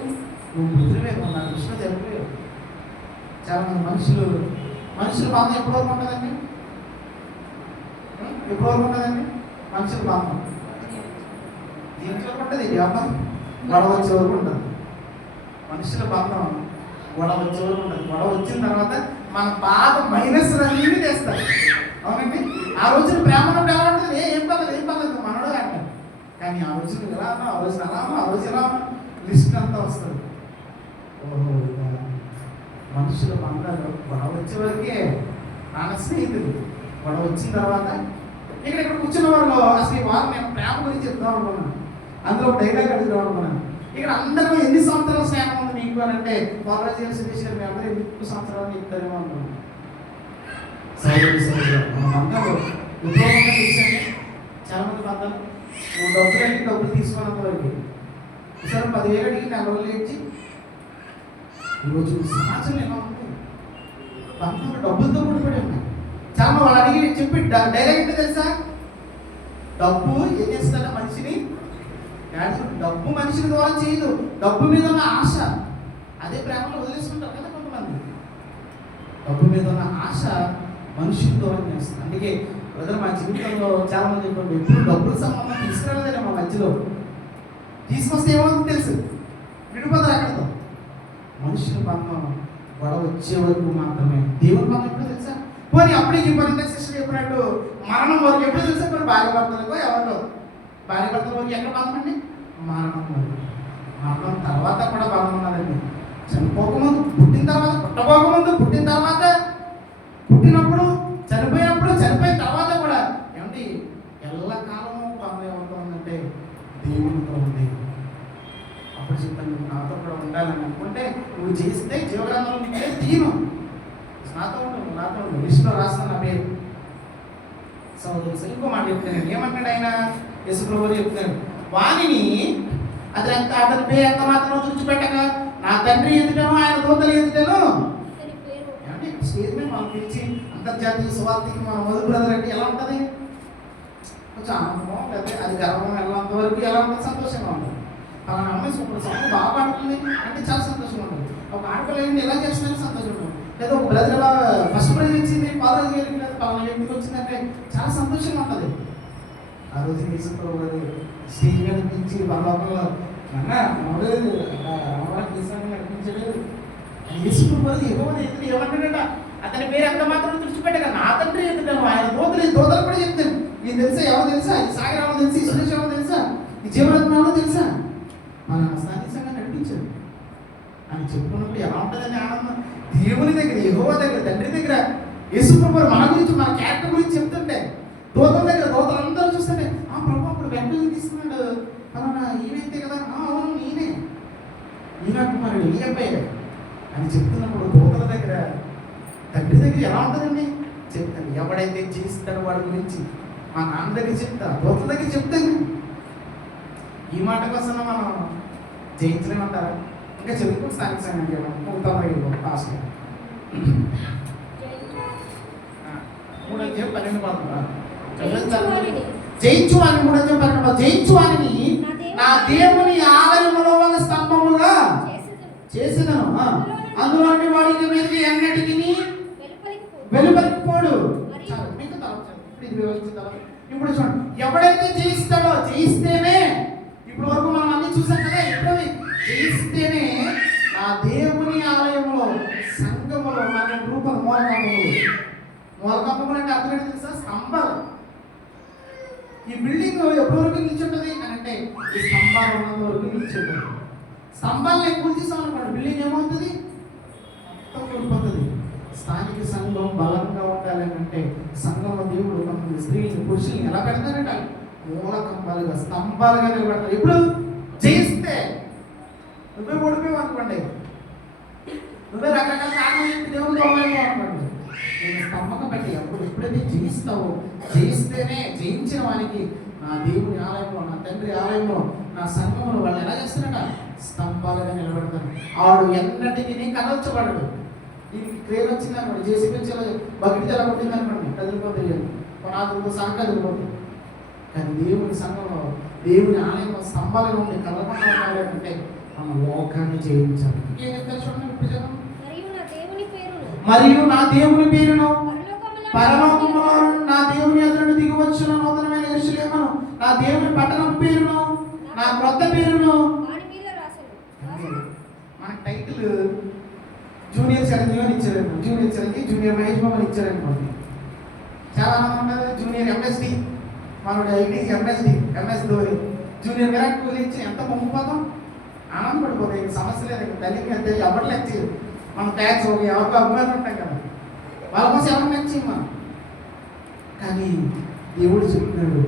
నువ్వు మృతుడివే, నువ్వు నా దృష్టిలో చనిపోయావు. చాలా మంది మనుషుల బాధ ఎప్పటి వరకు ఉంటుందండి? ఎప్పటి వరకు ఉంటుందండి మనుషుల బాధ? దీంట్లో ఉంటుంది వ్యాపారం గొడవ వచ్చే వరకు ఉంటుంది. మనుషుల బంధం గొడవ వచ్చే వరకు ఉంటుంది. గొడవ వచ్చిన తర్వాత మన బాధ మైనస్ అన్నీ తెస్తారు. అవునండి, ఆ రోజున ప్రేమ ఎలా ఉంటుంది? ఏం పర్లేదు మనడు అంటారు. కానీ ఆ రోజున ఎలా ఉన్నా, ఆ రోజున అలా ఉన్నా, ఆ రోజు ఎలా ఉన్నా లిస్ట్ అంతా వస్తుంది. ఓహో, మనుషుల బంధాలు గొడవ వచ్చే వరకే నాన్న స్నేహితులు. గొడవ వచ్చిన తర్వాత ఇక్కడ కూర్చున్న వాళ్ళు అసలు ఈ వారం నేను ప్రేమ గురించి చెప్తాం అనుకున్నాను. అందులో ఒక డైలాగ్ అడుగుదాం అనుకున్నాను. ఇక్కడ అందరూ ఎన్ని సంవత్సరాల స్నేహం ఉంది మీకు అని అంటే బాలాజీ సురేష్ మీ అందరూ 8 సంవత్సరాలు చెప్తారేమో అనుకున్నాను. మన బంధాలు ఉపయోగంగా తెలిసండి. చాలా మంది బంధాలు డబ్బులు తీసుకున్నంత వరకు ఈసారి 10,000 అడిగి 4 రోజులు ఇచ్చి ఈరోజు సమాజం ఎలా ఉంది? బంధాలు డబ్బులతో ముడిపడి ఉన్నాయి. చాలా వాళ్ళు అడిగి చెప్పి డైరెక్ట్ తెలుసా, డబ్బు ఏం చేస్తాడ మనిషిని? డబ్బు మనిషిని ద్వారా చేయదు. డబ్బు మీద ఉన్న ఆశ అదే ప్రేమలో వదిలేసుకుంటారు కదా కొంతమంది. డబ్బు మీద ఉన్న ఆశ మనుషుల ద్వారా చేస్తుంది. అందుకే బ్రదర్ మా జీవితంలో చాలా మంది చెప్పండి, ఎప్పుడు డబ్బుల సంబంధం తీసుకురాలేదండి. మా మధ్యలో తీసుకొస్తే ఏమవుతుంది తెలుసు, విడిపోతారు అక్కడతో. మనుషుల బంధం గొడవ వచ్చే వరకు మాత్రమే. దేవుని బంధం ఎప్పుడు తెలుసా? పోనీ అప్పటికి ఇప్పుడు సిస్టర్ చెప్పినట్టు మరణం వరకు ఎప్పుడు తెలుసా? మరి భార్య భర్తలకు ఎవరిలో భార్య భర్తల వరకు ఎక్కడ బంధం అండి? మరణం వరకు. మరణం తర్వాత కూడా బంధం ఉన్నదండి. చనిపోకముందు, పుట్టిన తర్వాత, పుట్టబోకముందు, పుట్టిన తర్వాత, పుట్టినప్పుడు, చనిపోయినప్పుడు, చనిపోయిన తర్వాత కూడా ఏమండి ఎల్లకాలము బంధం ఎవరితో ఉందంటే దేవునితో ఉంది. అప్పుడు చెప్పండి, నాతో కూడా ఉండాలని అనుకుంటే నువ్వు చేస్తే జీవగ్రంథంలో నీకే తీను. నాతో ఉండు, నాతో ఉండు, లిస్టులో రాస్తాను నా పేరు. సోదరు ఇంకో మాట చెప్తాను. ఏమంటాడు ఆయన? యేసుప్రభువు చెప్తాడు, వాణిని అతని పేరు ఎంత మాత్రం తుడిచిపెట్టక నా తండ్రి ఎదుటను ఆయన దూతలు ఎదుటను. ఏమంటే స్టేజ్ మీద మనం పిలిచి అంతర్జాతీయ సువార్తకి మన మొదటి బ్రదర్ అంటే ఎలా ఉంటుంది? కొంచెం ఆనందమో లేకపోతే అది గర్వం వెళ్ళేంత వరకు ఎలా ఉంటుంది? సంతోషంగా ఉంటుంది. అలా అమ్మాయి సూపర్ సాంగ్ బాగా పాడుతుంది అంటే చాలా సంతోషంగా ఉంటుంది. ఒక ఆడపిల్ల ఎలా చేస్తుందని సంతోషం ఉంటుంది. లేదా ఒక బ్రదర్ ఎలా ఫస్ట్ ప్రైజ్ వచ్చింది, ఫాదర్ లేదా పలానా వ్యక్తికి వచ్చిందంటే చాలా సంతోషంగా ఉంటుంది. ఆ రోజు యేసుప్రభువు స్టేజ్ మీద పిలిచి వాళ్ళ లోపల అమ్మవారికి గమనించలేదు. యేసుప్రభువు యెహోవా ఎదుట ఏమంటాడట, అతని పేరు ఎంత మాత్రం తుడిచిపెట్టగా నా తండ్రి ఎదుటను ఆయన దూతలు కూడా చెప్తాను. ఇది తెలుసా? ఎవరు తెలుసా? ఈ సాగర్ ఎవరు తెలుసా? ఈ సురేష్ ఎవరు తెలుసా? ఈ జీవరత్నం ఎవరు తెలుసా? మన స్థానికంగా నడిపించాడు అని చెప్పుకున్నప్పుడు ఎలా ఉంటుందని ఆనందం. దేవుని దగ్గర, యెహోవా దగ్గర, తండ్రి దగ్గర యేసుప్రభువు మన గురించి, మన క్యారెక్టర్ గురించి చెప్తుంటే దూతల దగ్గర దూతలందరూ చూస్తుంటే ప్రభు అప్పుడు వెంటనే తీసుకున్నాడు ఫలానా ఈయనైతే కదా, అవును ఈయనే, ఈయన కుమారుడు, ఈ అబ్బాయి అని చెప్తున్నప్పుడు దూతల దగ్గర, తండ్రి దగ్గర ఎలా ఉంటుందండి చెప్తాను. ఎవడైతే చేస్తాడో వాడి గురించి మా నాన్న దగ్గర చెప్తా, దూతల దగ్గర చెప్తాను. ఈ మాట కోసం మనం జయించలేమంటారా? ఇంకా చెప్పుకో స్థానిక సంఘం పాస్ 3:12 జయించు అని 3:12 జయించు అని నా దేవుని ఆలయములో ఒక స్తంభముగా చేసినను, అందులోని వాడికి మీదకి ఎన్నటికి వెలుపలిపోడు. ఇప్పుడు చూడండి, ఎవడైతే జయిస్తాడో, జయిస్తేనే, ఇప్పుడు వరకు మనం అన్ని చూసాం కదా, ఎప్పుడు జయిస్తేనే నా దేవుని ఆలయంలో సంఘములో మన రూపం మూలకంపములు అంటే అర్థం ఏంటి తెలుసా? స్తంభాలు. ఈ బిల్డింగ్ ఎప్పటి వరకు నిల్చుంటుంది అని అంటే ఈ స్తంభాలు ఉన్నంత వరకు నిల్చుంటుంది. స్తంభాలను కూల్చేసాం అనుకోండి, బిల్డింగ్ ఏమవుతుంది? మొత్తం కూలిపోతుంది. స్థానిక సంఘం బలంగా ఉండాలని అంటే సంఘంలో దేవుడు కొంతమంది స్త్రీని, పురుషుల్ని ఎలా పెడతారంట? మూలకంపాలుగా, స్తంభాలుగా నిలబెడతారు. ఇప్పుడు జయిస్తే నువ్వే ఓడిపోయావు అనుకోండి, నువ్వే రకరకాల కారణం చెప్పి దేవుడు దూరమేమో అనుకోండి, నేను స్తంభంగా పెట్టి అప్పుడు ఎప్పుడైతే జయిస్తావో, జయిస్తేనే జయించిన వానికి నా దేవుని ఆలయంలో, నా తండ్రి ఆలయంలో, నా సంఘంలో వాళ్ళు ఎలా చేస్తారట? స్తంభాలుగా నిలబెడతారు. ఆడు ఎన్నటికీ కదల్చబడడు. దీనికి క్రేన్ వచ్చింది అనుకోండి, జేసీబీ బకెట్ ఎలా కొట్టింది అనుకోండి, కదిలిపోతుంది, పునాదులతో సహా కదిలిపోతుంది. కానీ దేవుని సంఘంలో, దేవుని ఆలయంలో స్తంభాలుగా ఉండి కదలకుండా ఉండాలంటే మనం లోకాన్ని జయించాలి. ఏం చెప్తారు చూడండి ఇప్పుడు జనం, మరియు నా దేవుని పేరును పరలోకములో నా దేవుని ఎదురును దిగివచ్చున నూతనమైన యెరూషలేమును, నా దేవుని పట్టణం పేరును, నా క్రొత్త పేరును. మన టైటిల్ జూనియర్ చిరంజీవి అని ఇచ్చారండి. జూనియర్ చిరంజీవి, జూనియర్ మహేష్ బాబు అని ఇచ్చారనుకోండి. చాలా మంది ఉంటుంది జూనియర్ ఎంఎస్డి, మనోడు IT MSD, MS Dhoni, junior Virat Kohli ఇచ్చి ఎంత పొంగిపోతాం, ఆనందపడిపోతాయి. సమస్య లేదు, తల్లికి అంతే ఎవరు లెక్చి మనం ట్యాక్స్ ఎవరికి అభిమానులు ఉంటాం కదా, వాళ్ళ కోసం ఎవరు లెక్చి మనం. కానీ దేవుడు చెప్తున్నాడు,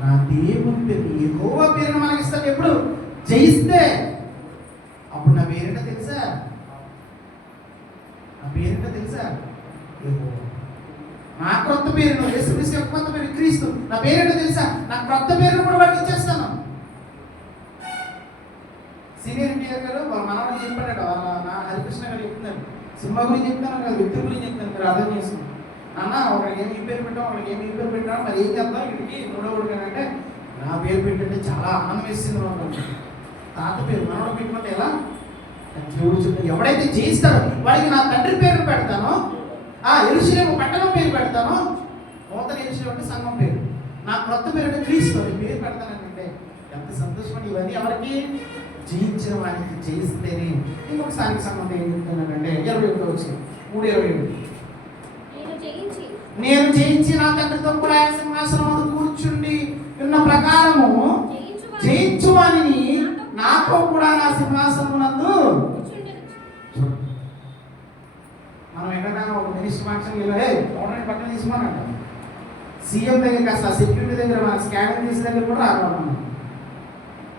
నా దేవుని పేరు, యెహోవా పేరును మనకి ఇస్తాడు. ఎప్పుడు జయిస్తే అప్పుడు నా పేరేంటో తెలుసా? నా పేరేంటో తెలుసా? యెహోవా. నా క్రొత్త పేరును, యేసుక్రీస్తు యొక్క కొత్త పేరు క్రీస్తు. నా పేరేంటో తెలుసా? నా క్రొత్త పేరును కూడా వాడికి ఇచ్చేస్తాను. సీనియర్ ఎన్టీఆర్ గారు వాళ్ళ మనవాడికి చెప్పాడట, వాళ్ళ నా హరికృష్ణ గారు చెప్తున్నారు, సినిమా గురించి చెప్తాను కదా, వ్యక్తి గురించి చెప్తాను, మీరు అర్థం చేసుకుని. అన్న ఒకరికి ఏమి ఈ పేరు పెట్టాం, ఒకరికి ఏమి ఈ పేరు పెట్టాం, మరి ఏం చేద్దాం వీడికి మూడోడు అంటే నా పేరు పెట్టంటే చాలా ఆనందం వేసింది. తాత పేరు మనవాడు పెట్టుకుంటే ఎలా? దేవుడు చెప్తాను, ఎవడైతే జయిస్తాడో వాడికి నా తండ్రి పేరు పెడతానో, యెరూషలేము పట్టణం పేరు పెడతాను, నూతన యెరూషలేము అంటే సంఘం పేరు, నా క్రొత్త పేరు అంటే క్రీస్తు పేరు పెడతానంటే ఎంత సంతోషపడి. ఇవన్నీ ఎవరికి? జయించిన వారికి. జయిస్తేనే. ఇంకొక స్థానిక సంఘం ఏం చెప్తున్నానంటే 21 వచ్చి 3:27 నేను జయించి నా తండ్రితో కూడా ఆయన సింహాసనం కూర్చుండి ఉన్న ప్రకారము జయించు వానిని నాతో కూడా నా సింహాసనం నందు. మనం ఎక్కడైనా ఒక మినిస్టర్ ఫంక్షన్ ఆల్రెడీ పక్కన తీసుకోమంట, సీఎం దగ్గర కాస్త సెక్యూరిటీ దగ్గర, మన స్కానింగ్ తీసే దగ్గర కూడా రావాలి. మనం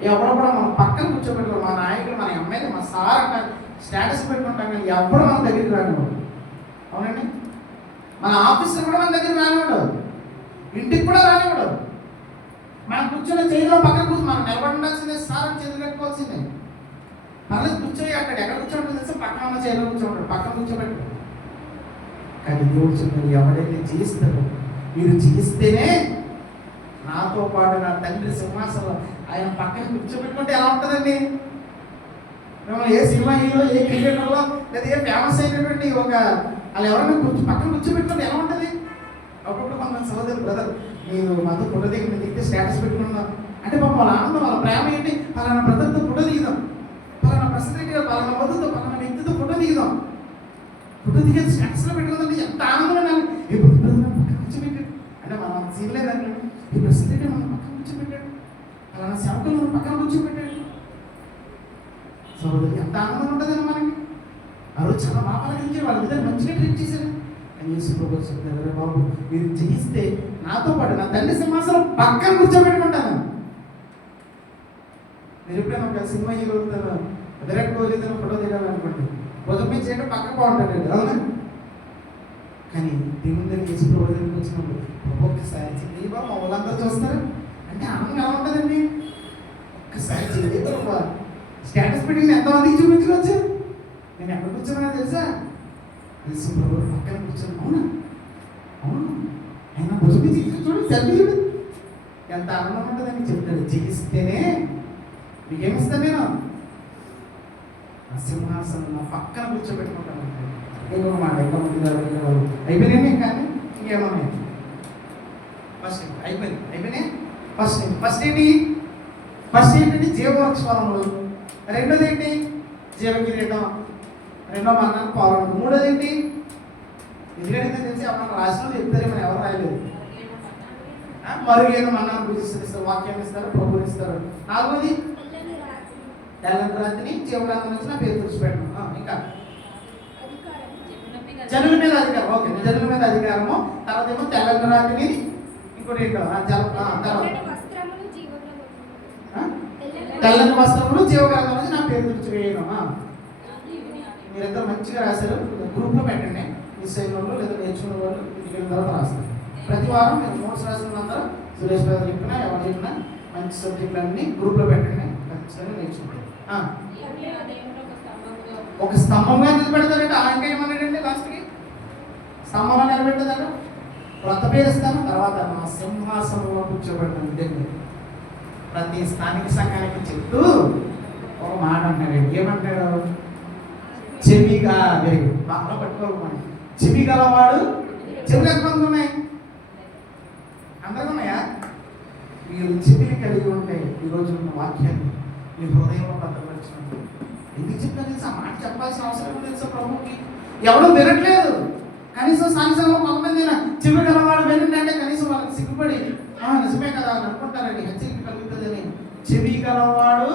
ఎవరు కూడా మనం పక్కన కూర్చోబెట్టుకోవాలి. మా నాయకులు, మన ఎమ్మెల్యే, మా సార్ అంట స్టేటస్ పెట్టుకుంటాం, కానీ ఎవరు మన దగ్గరికి రానివాడు. అవునండి, మన ఆఫీసర్ కూడా మన దగ్గర రానివాడు, ఇంటికి కూడా రానివాడు. మనం కూర్చొని చైర్లో పక్కన కూర్చొని మనం నిలబడి ఉండాల్సిందే, సార్ అని చేతులు కట్టుకోవాల్సిందే. పర్లేదు కూర్చోయి అంటాడు, ఎక్కడ కూర్చోబెట్టు తెలిస్తే పక్కన ఉన్న చైర్లో కూర్చోబెట్టాడు, పక్కన కూర్చోబెట్టు. కానీ దేవుడు చెప్పాడు, ఎవరైతే చేస్తాడో, మీరు చేస్తేనే నాతో పాటు నా తండ్రి సింహాసనం ఆయన పక్కన కూర్చోబెట్టుకుంటే ఎలా ఉంటుందండి? మిమ్మల్ని ఏ సినిమా హీరో, ఏ క్రికెటర్లో, లేదా ఏ ఫేమస్ అయినటువంటి ఒక వాళ్ళు ఎవరైనా పక్కన కూర్చోబెట్టుకుంటే ఎలా ఉంటుంది? అప్పుడప్పుడు కొంతమంది సహోదరు, బ్రదర్ మీరు మాతో ఫోటో దిగి దిగితే స్టేటస్ పెట్టుకున్నాం అంటే పాపం వాళ్ళ ఆనందం, వాళ్ళ ప్రేమ ఏంటి? ఫలానా బ్రదర్తో ఫోటో దిగుదాం, పలానా ప్రసిద్ధి గారు పలానా వద్దుతో పలానా వ్యక్తితో ఫోటో దిగుదాం, ఫోటో దిగేది స్టాటస్లో పెట్టుకుందండి. ఎంత ఆనందం నాకు ఈ పక్కన కూర్చోబెట్టాడు అంటే మనం సీన్లేదండి. ఈ ప్రసిద్ధి మనం పక్కన కూర్చోబెట్టాడు, పలానా సేవకులు మనం పక్కన కూర్చోబెట్టాడు. సో ఎంత ఆనందం ఉంటుందండి మనకి. ఆ రోజు చాలా బాగా పలకరించారు, వాళ్ళ మీద మంచిగా ట్రీట్ చేశారు. అని యేసు ప్రభువు చెప్తారు, బాబు మీరు జయిస్తే నాతో పాటు నా తండ్రి సింహాసనం పక్కన కూర్చోబెట్టుకుంటాను. మీరు ఎప్పుడైనా ఒక cinema hero Virat Kohli photo దిగాలనుకోండి, భుజం మీద చేయడం పక్కన బాగుంటాడు, అవునా? కానీ దేవుని దగ్గర యేసు ప్రభు దగ్గరికి వచ్చినప్పుడు ఒక్కసారి చెయ్యి బాబు మా వాళ్ళందరూ చూస్తారు అంటే ఆనందం ఎలా ఉంటుందండి. ఒక్కసారి చెయ్యి ప్రభు స్టేటస్ పెట్టి ఎంతమందికి చూపించుకోవచ్చు. నేను ఎక్కడ కూర్చున్నా తెలుసా? యేసు ప్రభు పక్కన కూర్చొని, అవునా అవును ఆయన భుజం మీద చూడు, సెల్ఫీ చూడు, ఎంత ఆనందం ఉంటుందని చెప్తాడు. జయిస్తేనే మీకేమిస్తాను నేను ఆ సింహాసనం నా పక్కన కూర్చోబెట్టుకుంటాను. ఇంకొకమాట ఇంకా ముందు అయిపోయినాయి కానీ ఇంకేమన్నాయి. ఫస్ట్ అయిపోయినాయి. ఫస్ట్ ఏంటంటే జీవవృక్షఫలములు, రెండోది ఏంటి జీవకిరీటం, రెండో మరణానికి పాల్గొనడం, మూడోది ఏంటి ఎందుకంటే తెలిసి మనం రాసిన చెప్తారే మనం ఎవరు రాయలేదు. మరుగైన మన్నాను పూజిస్తారు, వాక్యాన్ని ఇస్తారు, ప్రభుని ఇస్తారు. నాలుగోది తెల్లని రాత్రిని జీవగ్రంథం నుంచి నా పేరు తుడిచిపెట్టడం. ఇంకా జనుల మీద అధికారం, ఓకే జనుల మీద అధికారము. తర్వాత ఏమో తెల్లని రాత్రిని, ఇంకోటి ఏంటో తెల్లని వస్త్రములు జీవగ్రంథం నుంచి నా పేరు తుడిచివేయడం. మీరంతా మంచిగా రాశారు, గ్రూప్లో పెట్టండి. మిస్ అయిన వాళ్ళు లేదా నేర్చుకున్న వాళ్ళు ఇంటికి వెళ్ళిన తర్వాత రాస్తారు. ప్రతి వారం మీరు నోట్స్ రాసిన అందరూ సురేష్ గారు చెప్పినా ఎవరు చెప్పినా మంచి సబ్జెక్టులు అన్ని గ్రూప్లో పెట్టండి, ఖచ్చితంగా నేర్చుకుంటారు. ఒక స్తంభంగా నిలబెడతారంటే ఆయన ఏమన్నాడంటే లాస్ట్కి స్తంభంగా నిలబెట్టదాడు, కొత్త పేరు ఇస్తాను, తర్వాత నా సింహాసనంలో కూర్చోబెడతాను. దగ్గర ప్రతి స్థానిక సంఘానికి చెప్తూ ఒక మాట అంటాడు. ఏమంటాడు? చెవిగా వెలుగు బాగా పట్టుకోవాలి. చెవి గలవాడు, చెవులు ఎంతమంది ఉన్నాయి? అందరూ ఉన్నాయా? మీరు చెవిని కలిగి ఉంటే ఈరోజు ఉన్న వాక్యాన్ని మీ హృదయంలో భద్రపరిచినట్టు. ఎందుకు చెప్పాను తెలుసా? మాట చెప్పాల్సిన అవసరం తెలుసా ప్రభుకి? ఎవరు వినట్లేదు. కనీసం సాయంత్రం కొంతమంది చెవి గలవాడు వినండి అంటే కనీసం వాళ్ళకి సిగ్గుపడి నిజమే కదా అని అనుకుంటారండి, హెచ్చరిక కలుగుతుందని. చెవి గలవాడు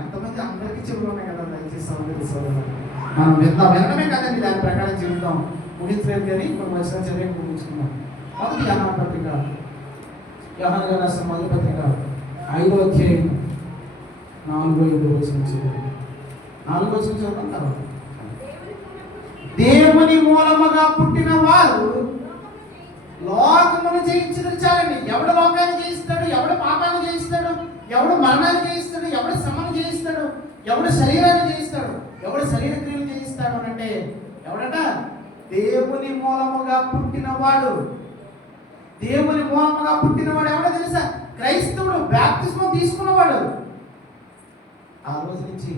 ఎంతమంది? అందరికీ చెవులు ఉన్నాయి కదా. దయచేసి మనం వినడమే కదండి, దాని ప్రకారం జీవితం ముగించలేదు. కానీ కొన్ని వచ్చిన చర్య ముగించుకున్నాం. మొదటి యోహాను పత్రిక, యోహాను గారు రాసిన మొదటి పత్రిక 5వ అధ్యాయం 4-5 వచనం చదువు. 4వ వచనం చదవడం తర్వాత. దేవుని మూలముగా పుట్టిన వారు లోకమును జయించడం చాలండి. ఎవడు లోకాన్ని జయిస్తాడు? ఎవడు పాపాన్ని జయిస్తాడు? ఎవడు మరణాన్ని జయిస్తాడు? ఎవడు శ్రమను జయిస్తాడు? ఎవడు శరీరాన్ని జయిస్తాడు? ఎవడు శరీర క్రియలు జయిస్తాడు అంటే ఎవడట? దేవుని మూలముగా పుట్టినవాడు. దేవుని మూలముగా పుట్టినవాడు ఎవడో తెలుసా? క్రైస్తవుడు, బాప్తిస్మం తీసుకున్నవాడు. ఆ రోజు నుంచి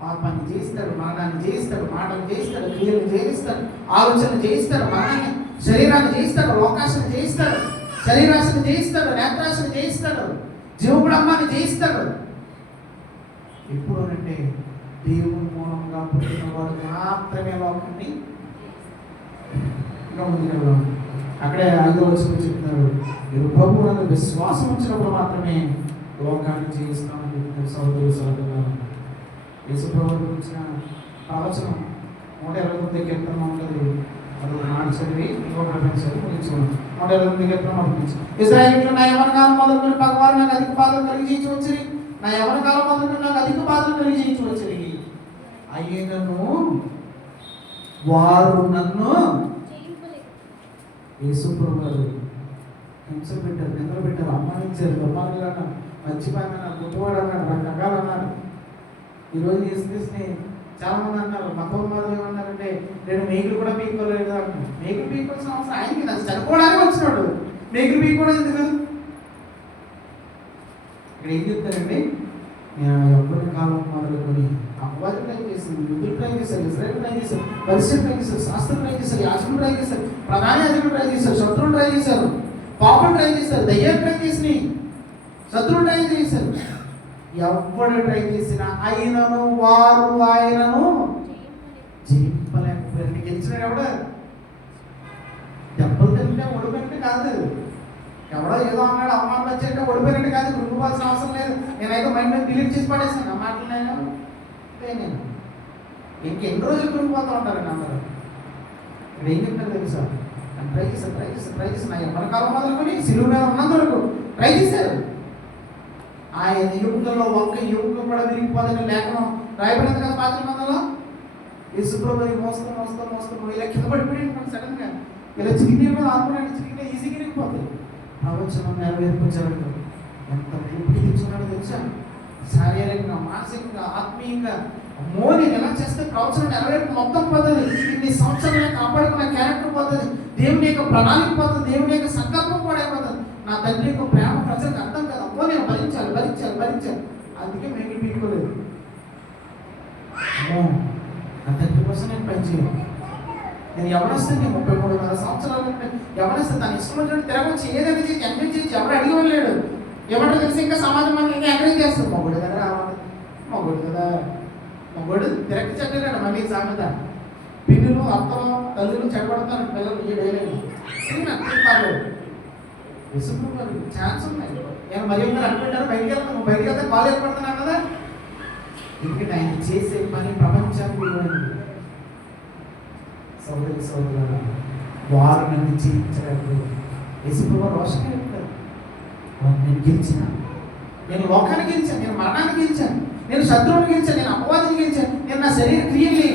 పాపాన్ని జయిస్తాడు, మరణాన్ని జయిస్తాడు, మాటలు జయిస్తాడు, క్రియలు జయిస్తాడు, ఆలోచనలు జయిస్తాడు, మరణాన్ని శరీరాన్ని జయిస్తాడు, లోకాశను జయిస్తాడు, శరీరాశను జయిస్తాడు, నేత్రాశను జయిస్తాడు, జీవబ్రహ్మాన్ని జయిస్తాడు. ఎప్పుడు అంటే దేవుని మూలంగా పుట్టిన వాడు మాత్రమే లోకాన్ని ఇంకా ముందుకెళ్ళాం. అక్కడే 5వ వచనం చెప్తున్నారు, మీరు ప్రభువు నందు విశ్వాసం ఉంచినప్పుడు మాత్రమే లోకాన్ని జయిస్తామని చెప్తున్నారు. సోదరులు యేసు ప్రభువు గురించిన ప్రవచనం 129 కీర్తన ఉంటుంది. అది మాట చదివి ఇంకొక ప్రపంచాలు ముగించుకున్నాం. 129 కీర్తన పంపించి, ఇశ్రాయేలీయులు నా యవ్వన కాలం మొదలుకొని భగవాన్ నాకు అధిక బాధలు కలిగించవచ్చు, నా యవ్వన కాలం మొదలుకొని నాకు అధిక బాధలు కలిగించవచ్చు. అయినను వారు నన్ను యేసు ప్రభువు హింస పెట్టారు, నిద్ర పెట్టారు, అమ్మానించారు, దుర్మార్గులు అన్నారు, మర్చిపోయిన అన్నారు, గుట్టువాడు అన్నారు, రకరకాలు అన్నారు. ఈరోజు యేసుక్రీస్తుని చాలా మంది అన్నారు, మతోన్మాదులు ఏమన్నారంటే నేను మేకులు కూడా పీక్కోలేదు అంటున్నాను. మేకులు పీక్కోవాల్సిన అవసరం ఆయనకి నాకు చనిపోవడానికి వచ్చినాడు, మేకులు పీక్కోవడం ఎందుకు? ఇక్కడ ఏం చెప్తారండి? ఎవరి కాలం మొదలుకొని అమ్మవారు ట్రై చేశారు, యుద్ధులు ట్రై చేశారు, ఇజ్రాయల్ ట్రై చేశారు, పరిస్థితులు ట్రై చేశారు, శాస్త్రం ట్రై చేశారు, యాజకులు ట్రై చేశారు, ప్రధాన యాజకులు ట్రై చేశారు, శత్రువులు ట్రై చేశారు, పాపులు ట్రై చేశారు, దయ్యాలు ట్రై చేసినాయి, శత్రువులు ట్రై చేశారు. ఎవడు ట్రై చేసినా ఆయనను వారు ఆయనను జయింపలేకపోయారు. గెలిచిన ఎవడు దెబ్బలు తింటే ఓడిపోయినట్టు కాదు. ఎవడో ఏదో అన్నాడు అవమానం వచ్చాక ఓడిపోయినట్టు కాదు. కృంగిపోవాల్సిన అవసరం లేదు. నేనైతే మైండ్ డిలీట్ చేసి పడేసాను ఆ మాటలు. నేను ఇంకెన్ని రోజులు కృంగిపోతూ ఉంటారండి అందరూ. ఇక్కడ ఏం చెప్తారు తెలుసా? ట్రై చేశాను నా ఎవరి కాలం మొదలుకొని సిలువ మీద ఉన్నంత వరకు ట్రై చేశారు. ఆయన ఎముకల్లో ఒక్క ఎముక కూడా విరిగిపోదని లేఖనం రాయబడింది కదా పాత్ర మందలో. యేసుప్రభు మోస్తూ ఇలా కింద పడిపోయాడు సడన్ గా. ఇలా చిరిగిన మీద ఆడుకున్నాడు. చిరిగిన ఈజీగా విరిగిపోతాయి. ప్రవచనం నెరవేర్పు జరుగుతుంది. ఎంత నొప్పి తెచ్చున్నాడో తెలుసా? శారీరకంగా, మానసికంగా, ఆత్మీయంగా. అమ్మో నేను ఎలా చేస్తే ప్రవచనం నెరవేర్పు మొత్తం పోతుంది. ఇన్ని సంవత్సరాలు కాపాడుకున్న క్యారెక్టర్ పోతుంది. దేవుని యొక్క ప్రణాళిక పోతుంది. దేవుని యొక్క సంకల్పం కూడా అయిపోతుంది. నా తండ్రి యొక్క ప్రేమ ప్రజలకు అర్థం కదా. అమ్మో నేను భరించాలి. అందుకే మేము పీట్టుకోలేదు. అమ్మో నా తండ్రి కోసం నేను పనిచేయాలి. నేను ఎవరొస్తే నేను 33 సంవత్సరాలు ఎవరొస్తే తన ఇష్టం వచ్చినట్టు తిరగొచ్చి ఏదైనా చేసి ఎంజాయ్ చేసి ఎవరు అడిగి వెళ్ళాడు. ఎవరో తెలిసి ఇంకా సమాజం మనకి ఇంకా ఎంకరేజ్ చేస్తాం. మొగుడు కదా రావాలి, మొగుడు తిరగ చెడ్డాడు. మళ్ళీ సామెత పిన్నులు అత్తలు తల్లులు చెడబడతారు పిల్లలు. ఈ డైలాగ్ ఛాన్స్ ఉన్నాయి. నేను మరి అనుకుంటారు బయటికి వెళ్తే కాల్ ఏర్పడుతున్నాను కదా. ఎందుకంటే ఆయన చేసే పని ప్రపంచానికి సోదరుల వారు నన్ను జీవించలేదు. యేసుప్రభు రోషంగా చెప్తారు, నేను గెలిచిన, నేను లోకాన్ని గెలిచాను, నేను మరణాన్ని గెలిచాను, నేను శత్రువుని గెలిచాను, నేను అపవాదిని గెలిచాను, నేను నా శరీర క్రియల్ని,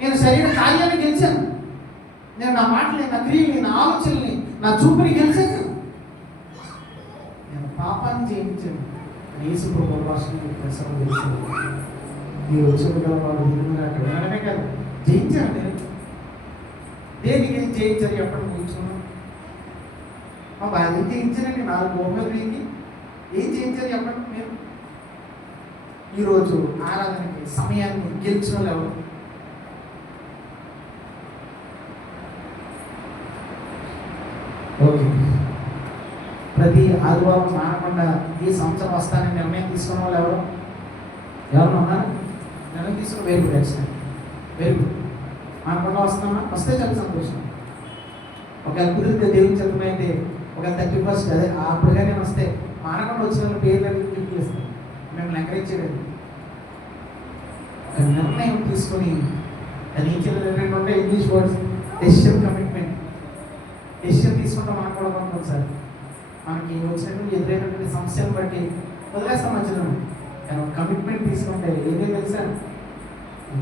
నేను శరీర కార్యాన్ని గెలిచాను, నేను నా మాటల్ని, నా క్రియల్ని, నా ఆలోచనల్ని, నా చూపుని గెలిచాను, నేను పాపాన్ని జయించాను. యేసుప్రభు రోషంగా ప్రసవం గెలిచాను. మీరు వచ్చేగల వాడు వినడమే కాదు జయించాను. నేను దేనికి జయించారు ఎప్పటి కూర్చున్నాను ఏం జయించానండి? 4 బొమ్మలకి ఏం జయించారు ఎప్పటి? మీరు ఈరోజు ఆరాధనకి సమయాన్ని గెలిచిన వాళ్ళు ఎవరు? ఓకే, ప్రతి ఆదివారం మానకుండా ఈ సంవత్సరం వస్తానని నిర్ణయం తీసుకున్న వాళ్ళు ఎవరు ఉన్నారు? నిర్ణయం తీసుకుని వెరీ గుడ్ మానకుండా వస్తామా? వస్తే చాలా సంతోషం. ఒకవేళ కుదిరితే దేవుని చెప్పమైతే ఒక 31st అదే అప్పుడుగా నేను వస్తే మానకుండా వచ్చిన పేర్లు గిఫ్ట్ చేస్తాను. మిమ్మల్ని ఎంకరేజ్ చేయలేదు. నిర్ణయం తీసుకొని అది ఇచ్చిన ఉంటే English words decision, commitment. Decision తీసుకుంటాం మనం కూడా ఒకసారి మనకి వచ్చినటువంటి ఎదురైనటువంటి సమస్యను బట్టి వదిలేస్తాం మధ్యలో. కమిట్మెంట్ తీసుకుంటే ఏదే తెలుసా,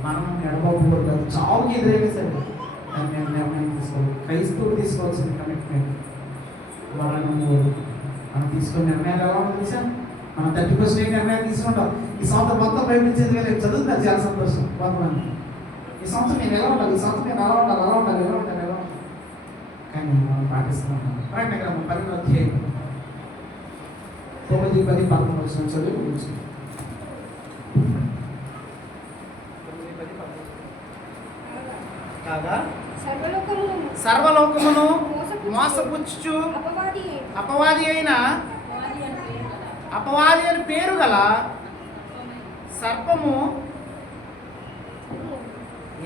మనం ఎడబాబు కాదు చావుకి ఎదురైనా సరే నేను నిర్ణయం తీసుకోవాలి. క్రైస్తవులు తీసుకోవాల్సిన కమిట్మెంట్ మనం తీసుకునే నిర్ణయాలు ఎలా ఉంటుంది తెలుసా? మనం 30% నిర్ణయాలు తీసుకుంటాం. ఈ సంవత్సరం మొత్తం ప్రయత్నించేది కానీ చదువుతారు చాలా సంతోషం కొంతమంది. ఈ సంవత్సరం నేను ఎలా ఉండాలి, ఈ సంవత్సరం నేను ఎలా ఉండాలి కానీ మనం పాటిస్తున్నాం. ప్రకటన గ్రంథం 10వ అధ్యాయం 9, 10, 11 చదువు. సర్వలోకమును మోసపుచ్చుచు అపవాది అని పేరు గల సర్పము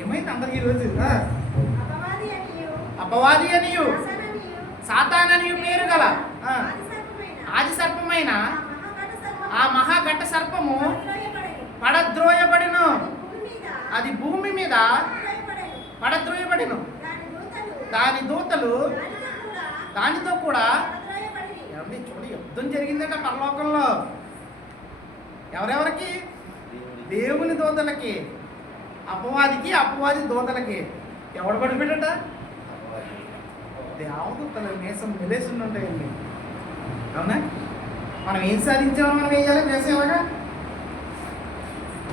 ఏమైంది అందరికి ఈరోజు? అపవాది అనియు సాతాననియు పేరు గల ఆది సర్పమైన ఆ మహాఘట్ట సర్పము పడద్రోయబడిను. అది భూమి మీద పడద్రోయబడిను. దాని దూతలు దానితో కూడా చూడండి యుద్ధం జరిగిందట పరలోకంలో. ఎవరెవరికి? దేవుని దూతలకి, అపవాది దూతలకి. ఎవడు పడిపోయాడట? దేవదూతల మేసం నిలేసి ఉంటాయండి. అవునా? మనం ఏం సాధించామని మనం వేయాలి మేసం ఎలాగా?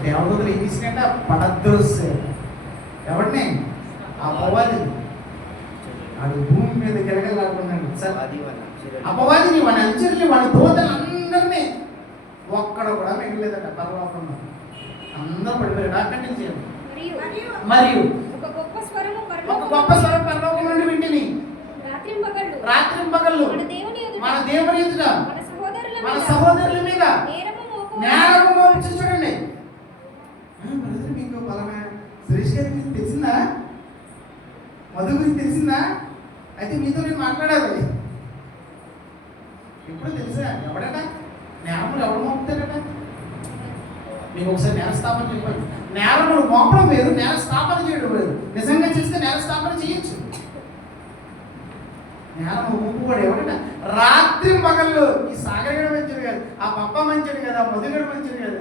దేవదూతలు ఏం చేసినట్ట? పడద్రోసారు. ఎవరిని? అపవాది. వాడు భూమి మీద గెలగలాడుకున్నాడు. అపవాదిని, వాడి అంచర్ని, వాడి దూతలందరినీ ఒక్కడ కూడా మిగిలేదట పరలోకంలో. అందరూ పడిపోయాడు. అక్కడి నుంచి మరియు ఒక గొప్ప స్వరం పరలోకం నుండి వింటిని రాత్రింపగళ్ళు మన దేవుని ఎదుట మన సహోదరుల మీద నేలకు మోపించి చూడండి. బ్రదర్ మీకు పలానా సురేష్ గారి గురించి తెలిసిందా, మధు గురించి తెలిసిందా, అయితే మీతో నేను మాట్లాడాలి. ఇప్పుడు తెలుసా ఎవడట నేరములు ఎవడు మోపుతాడట? మీకు ఒకసారి నేర స్థాపన చెప్పండి. నేరములు మోపడం వేరు, నేర స్థాపన చేయడం వేరు. నిజంగా చేస్తే నేర స్థాపన చేయొచ్చు. నేరము మోపువాడు ఎవడట? రాత్రి పగళ్ళు ఈ సాగరగడ మంచిది కాదు, ఆ పప్ప మంచిది కదా, ఆ మధుగడ మంచిది కదా,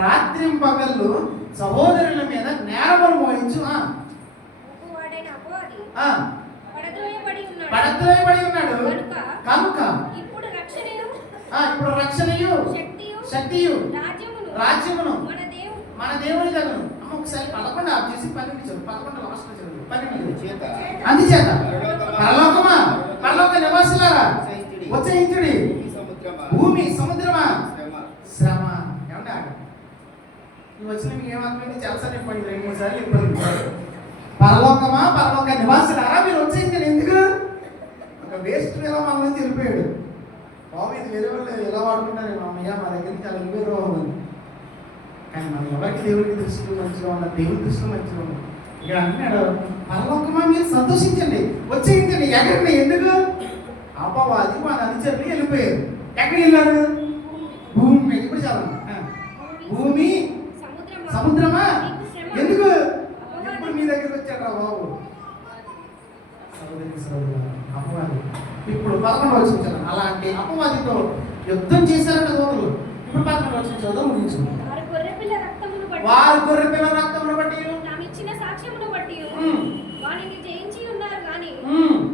రాత్రి పగళ్ళు సహోదరుల మీద నేరములు మోయించు పడద్రోయబడి ఉన్నాడు కనుక ఇప్పుడు రక్షణయు శక్తియు రాజ్యమును మన దేవుని దగ్గర. ఒకసారి 11 ఆఫ్ చేసి 12 చదువు, 11 లాస్ట్ చదువు, 12. అందుచేత పరలోకమా, పరలోక నివాసులారా వచ్చేయించుడి, భూమి సముద్రమా శ్రమ. ఏమంటే ఈ వచ్చిన మీకు ఏమర్థమైంది? చాలాసార్లు చెప్పండి, 2-3 సార్లు చెప్పండి. పరలోకమా, పరలోక నివాసులారా మీరు వచ్చేయించండి. ఎందుకు? ఒక వేస్ట్ ఎలా మన నుంచి వెళ్ళిపోయాడు. బాబు ఇది వేరే వాళ్ళు ఎలా వాడుకుంటారు, అమ్మయ్య మా దగ్గర నుంచి అలా వెళ్ళిపోయి రావాలి. కానీ మనం ఎవరికి దేవుడికి దృష్టిలో మంచిగా ఉన్నారు, దేవుడి దృష్టిలో మంచిగా ఉన్నారు. ఇక్కడ అంటున్నాడు పరలోకమా మీరు సంతోషించండి, వచ్చేయించండి. ఎక్కడండి? ఎందుకు? అపవాది మన అనుచరులు వెళ్ళిపోయారు. ఎక్కడికి వెళ్ళారు? భూమి మీద. ఇప్పుడు చాలా భూమి సముద్రమా ఎందుకు ఇప్పుడు మీ దగ్గరికి వచ్చాడు బాబు? అపవాది ఇప్పుడు 11 వచ్చించారు. అలాంటి అపవాదితో యుద్ధం చేశారట దూతలు. ఇప్పుడు 11 వచ్చించదో ముగించు. వారు గొర్రెపిల్ల రక్తమును బట్టి ఇచ్చిన సాక్ష్యమును బట్టి వారిని జయించి ఉన్నారు గాని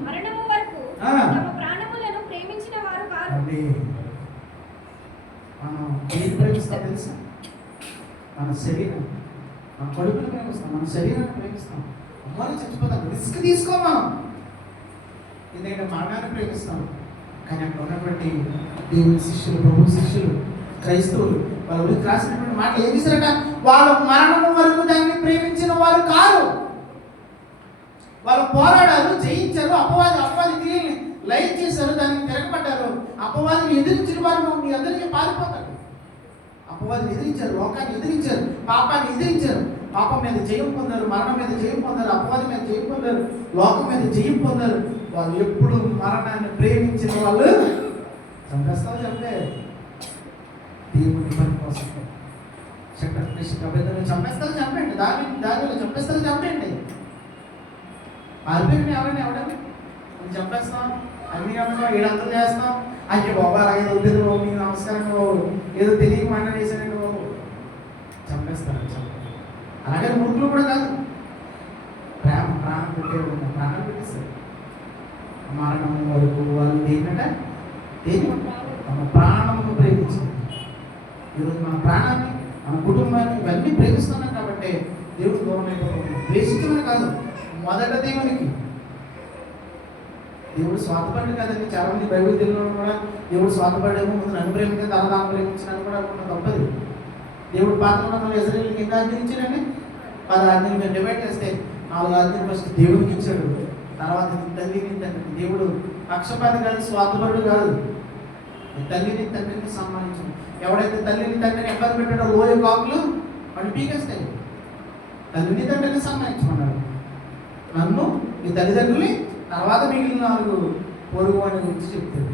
మరణము వరకు తమ ప్రాణములను ప్రేమించిన వారు కాదు. మనం ఏది ప్రేమిస్తాం తెలుసా? మన శరీరం, మన కడుపుని ప్రేమిస్తాం, మన శరీరాన్ని ప్రేమిస్తాం. అమ్మని చచ్చిపోతాం, రిస్క్ తీసుకో మనం. ఎందుకంటే మరణాన్ని ప్రేమిస్తాం. కానీ అక్కడ ఉన్నటువంటి దేవుని శిష్యులు, ప్రభు శిష్యులు, క్రైస్తవులు వాళ్ళు రాసినటువంటి మాట ఏం చేశారట? వాళ్ళు మరణము వరకు దాన్ని ప్రేమించిన వారు కారు. వాళ్ళు పోరాడారు, జయించారు. అపవాది క్రియల్ని లైట్ చేశారు, దానికి తిరగబడ్డారు. అపవాదిని ఎదిరించిన వారు మీ అందరికీ పారిపోతారు. అపవాదిని ఎదిరించారు, లోకాన్ని ఎదిరించారు, పాపాన్ని ఎదిరించారు. పాపం మీద జయం పొందారు, మరణం మీద జయం పొందారు, అపవాది మీద జయం పొందారు, లోకం మీద జయం పొందారు. వాళ్ళు ఎప్పుడు మరణాన్ని ప్రేమించిన వాళ్ళు చంపేస్తారు. చంపే దేవుని పని కోసం చంపేస్తారు, చంపండి. దానిలో చంపేస్తారు, చంపండి. ఆర్పేరిని ఎవడండి చంపేస్తాం, అన్ని అమ్మగా ఏడంతా చేస్తాం. అయ్యే బాబా అలాగే వద్దు బాబు, మీకు నమస్కారం బాబు, ఏదో తెలియక మాట చేశానండి బాబు, చంపేస్తారు. అలాగే మూర్ఖులు కూడా కాదు, ప్రాణం పెట్టేవాడు, ప్రాణం పెట్టేస్తారు. మరణం వరకు వాళ్ళు ఏంటంటే తమ ప్రాణమును ప్రేమించారు. ఈరోజు మన ప్రాణాన్ని, మన కుటుంబాన్ని ఇవన్నీ ప్రేమిస్తున్నాం కాబట్టి దేవుడు దూరం అయిపోతుంది. ద్వేషించడం కాదు, మొదట దేవుడు స్వార్థపడి కదండి. చాలా మంది బైబిల్ తెలియడం కూడా దేవుడు స్వార్థపడేమో, ముందు నన్ను ప్రేమించిన తర్వాత ప్రేమించినది కూడా అనుకున్న తప్పదు. దేవుడు పాత్రలో ఇజ్రాయేలుకి ఎంత ఆజ్ఞించాడండి? 10 ఆజ్ఞలు డివైడ్ చేస్తే 4 ఆజ్ఞలు ఫస్ట్ దేవుడికి ఇచ్చాడు, తర్వాత తల్లిని తండ్రిని. దేవుడు పక్షపాతి కాదు, స్వార్థపరుడు కాదు. తల్లిని తండ్రిని సన్మానించాడు. ఎవడైతే తల్లిని తండ్రిని ఇబ్బంది పెట్టాడో లోయ కాకులు వాడు పీకేస్తాయి. తల్లిని తండ్రిని సన్మానించమన్నాడు. నన్ను ఈ తల్లిదండ్రుల్ని తర్వాత మిగిలిన 4 పొరుగు వాడిని గురించి చెప్తాడు.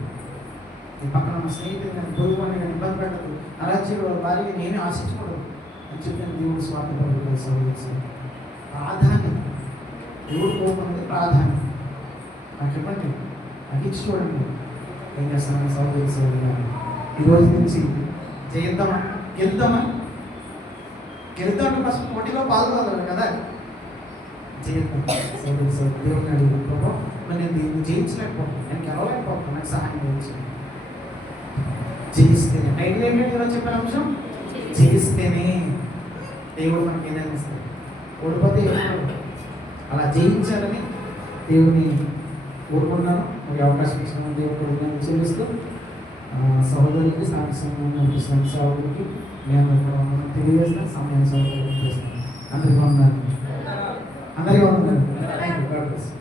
ఈ పక్కన ఉన్న స్నేహితులు కానీ పొరుగు వాడిని కానీ ఇబ్బంది పెట్టదు, అలా చేయడం వారికి నేనే ఆశించకూడదు అని చెప్పిన దేవుడు స్వార్థపరుడు. ప్రాధాన్యత, దేవుడు కోరుకున్నది ప్రాధాన్యత. నాకు చెప్పండి, నాకు ఇచ్చి చూడండి ఏం చేస్తాను. సౌకర్య ఈరోజు నుంచి చేద్దామా, గెలుద్దామా? గెలుద్దామంటే ఫస్ట్ పోటీలో పాల్గొనాలి కదా. చేద్దాం. దేవుడిని అడిగిన ప్రభావం మరి నేను దీన్ని జయించలేకపోతున్నాను, నేను గెలవలేకపోతున్నాను, నాకు సహాయం చేయించండి. జయిస్తేనే టైటిల్ ఏమిటి ఈరోజు చెప్పిన అంశం? జయిస్తేనే దేవుడు మనకి ఏదైనా ఇస్తాడు. ఓడిపోతే అలా జయించాలని దేవుని కోరుకున్నాను. ఒక అవకాశం ఇచ్చిన దేవుడు చెల్లిస్తూ సహోదరులకి సాంస్కృతిక సహోదరులకి నేను తెలియజేస్తాను. సమయం సహోదరులు అందరికీ వందనాలు. Thank you.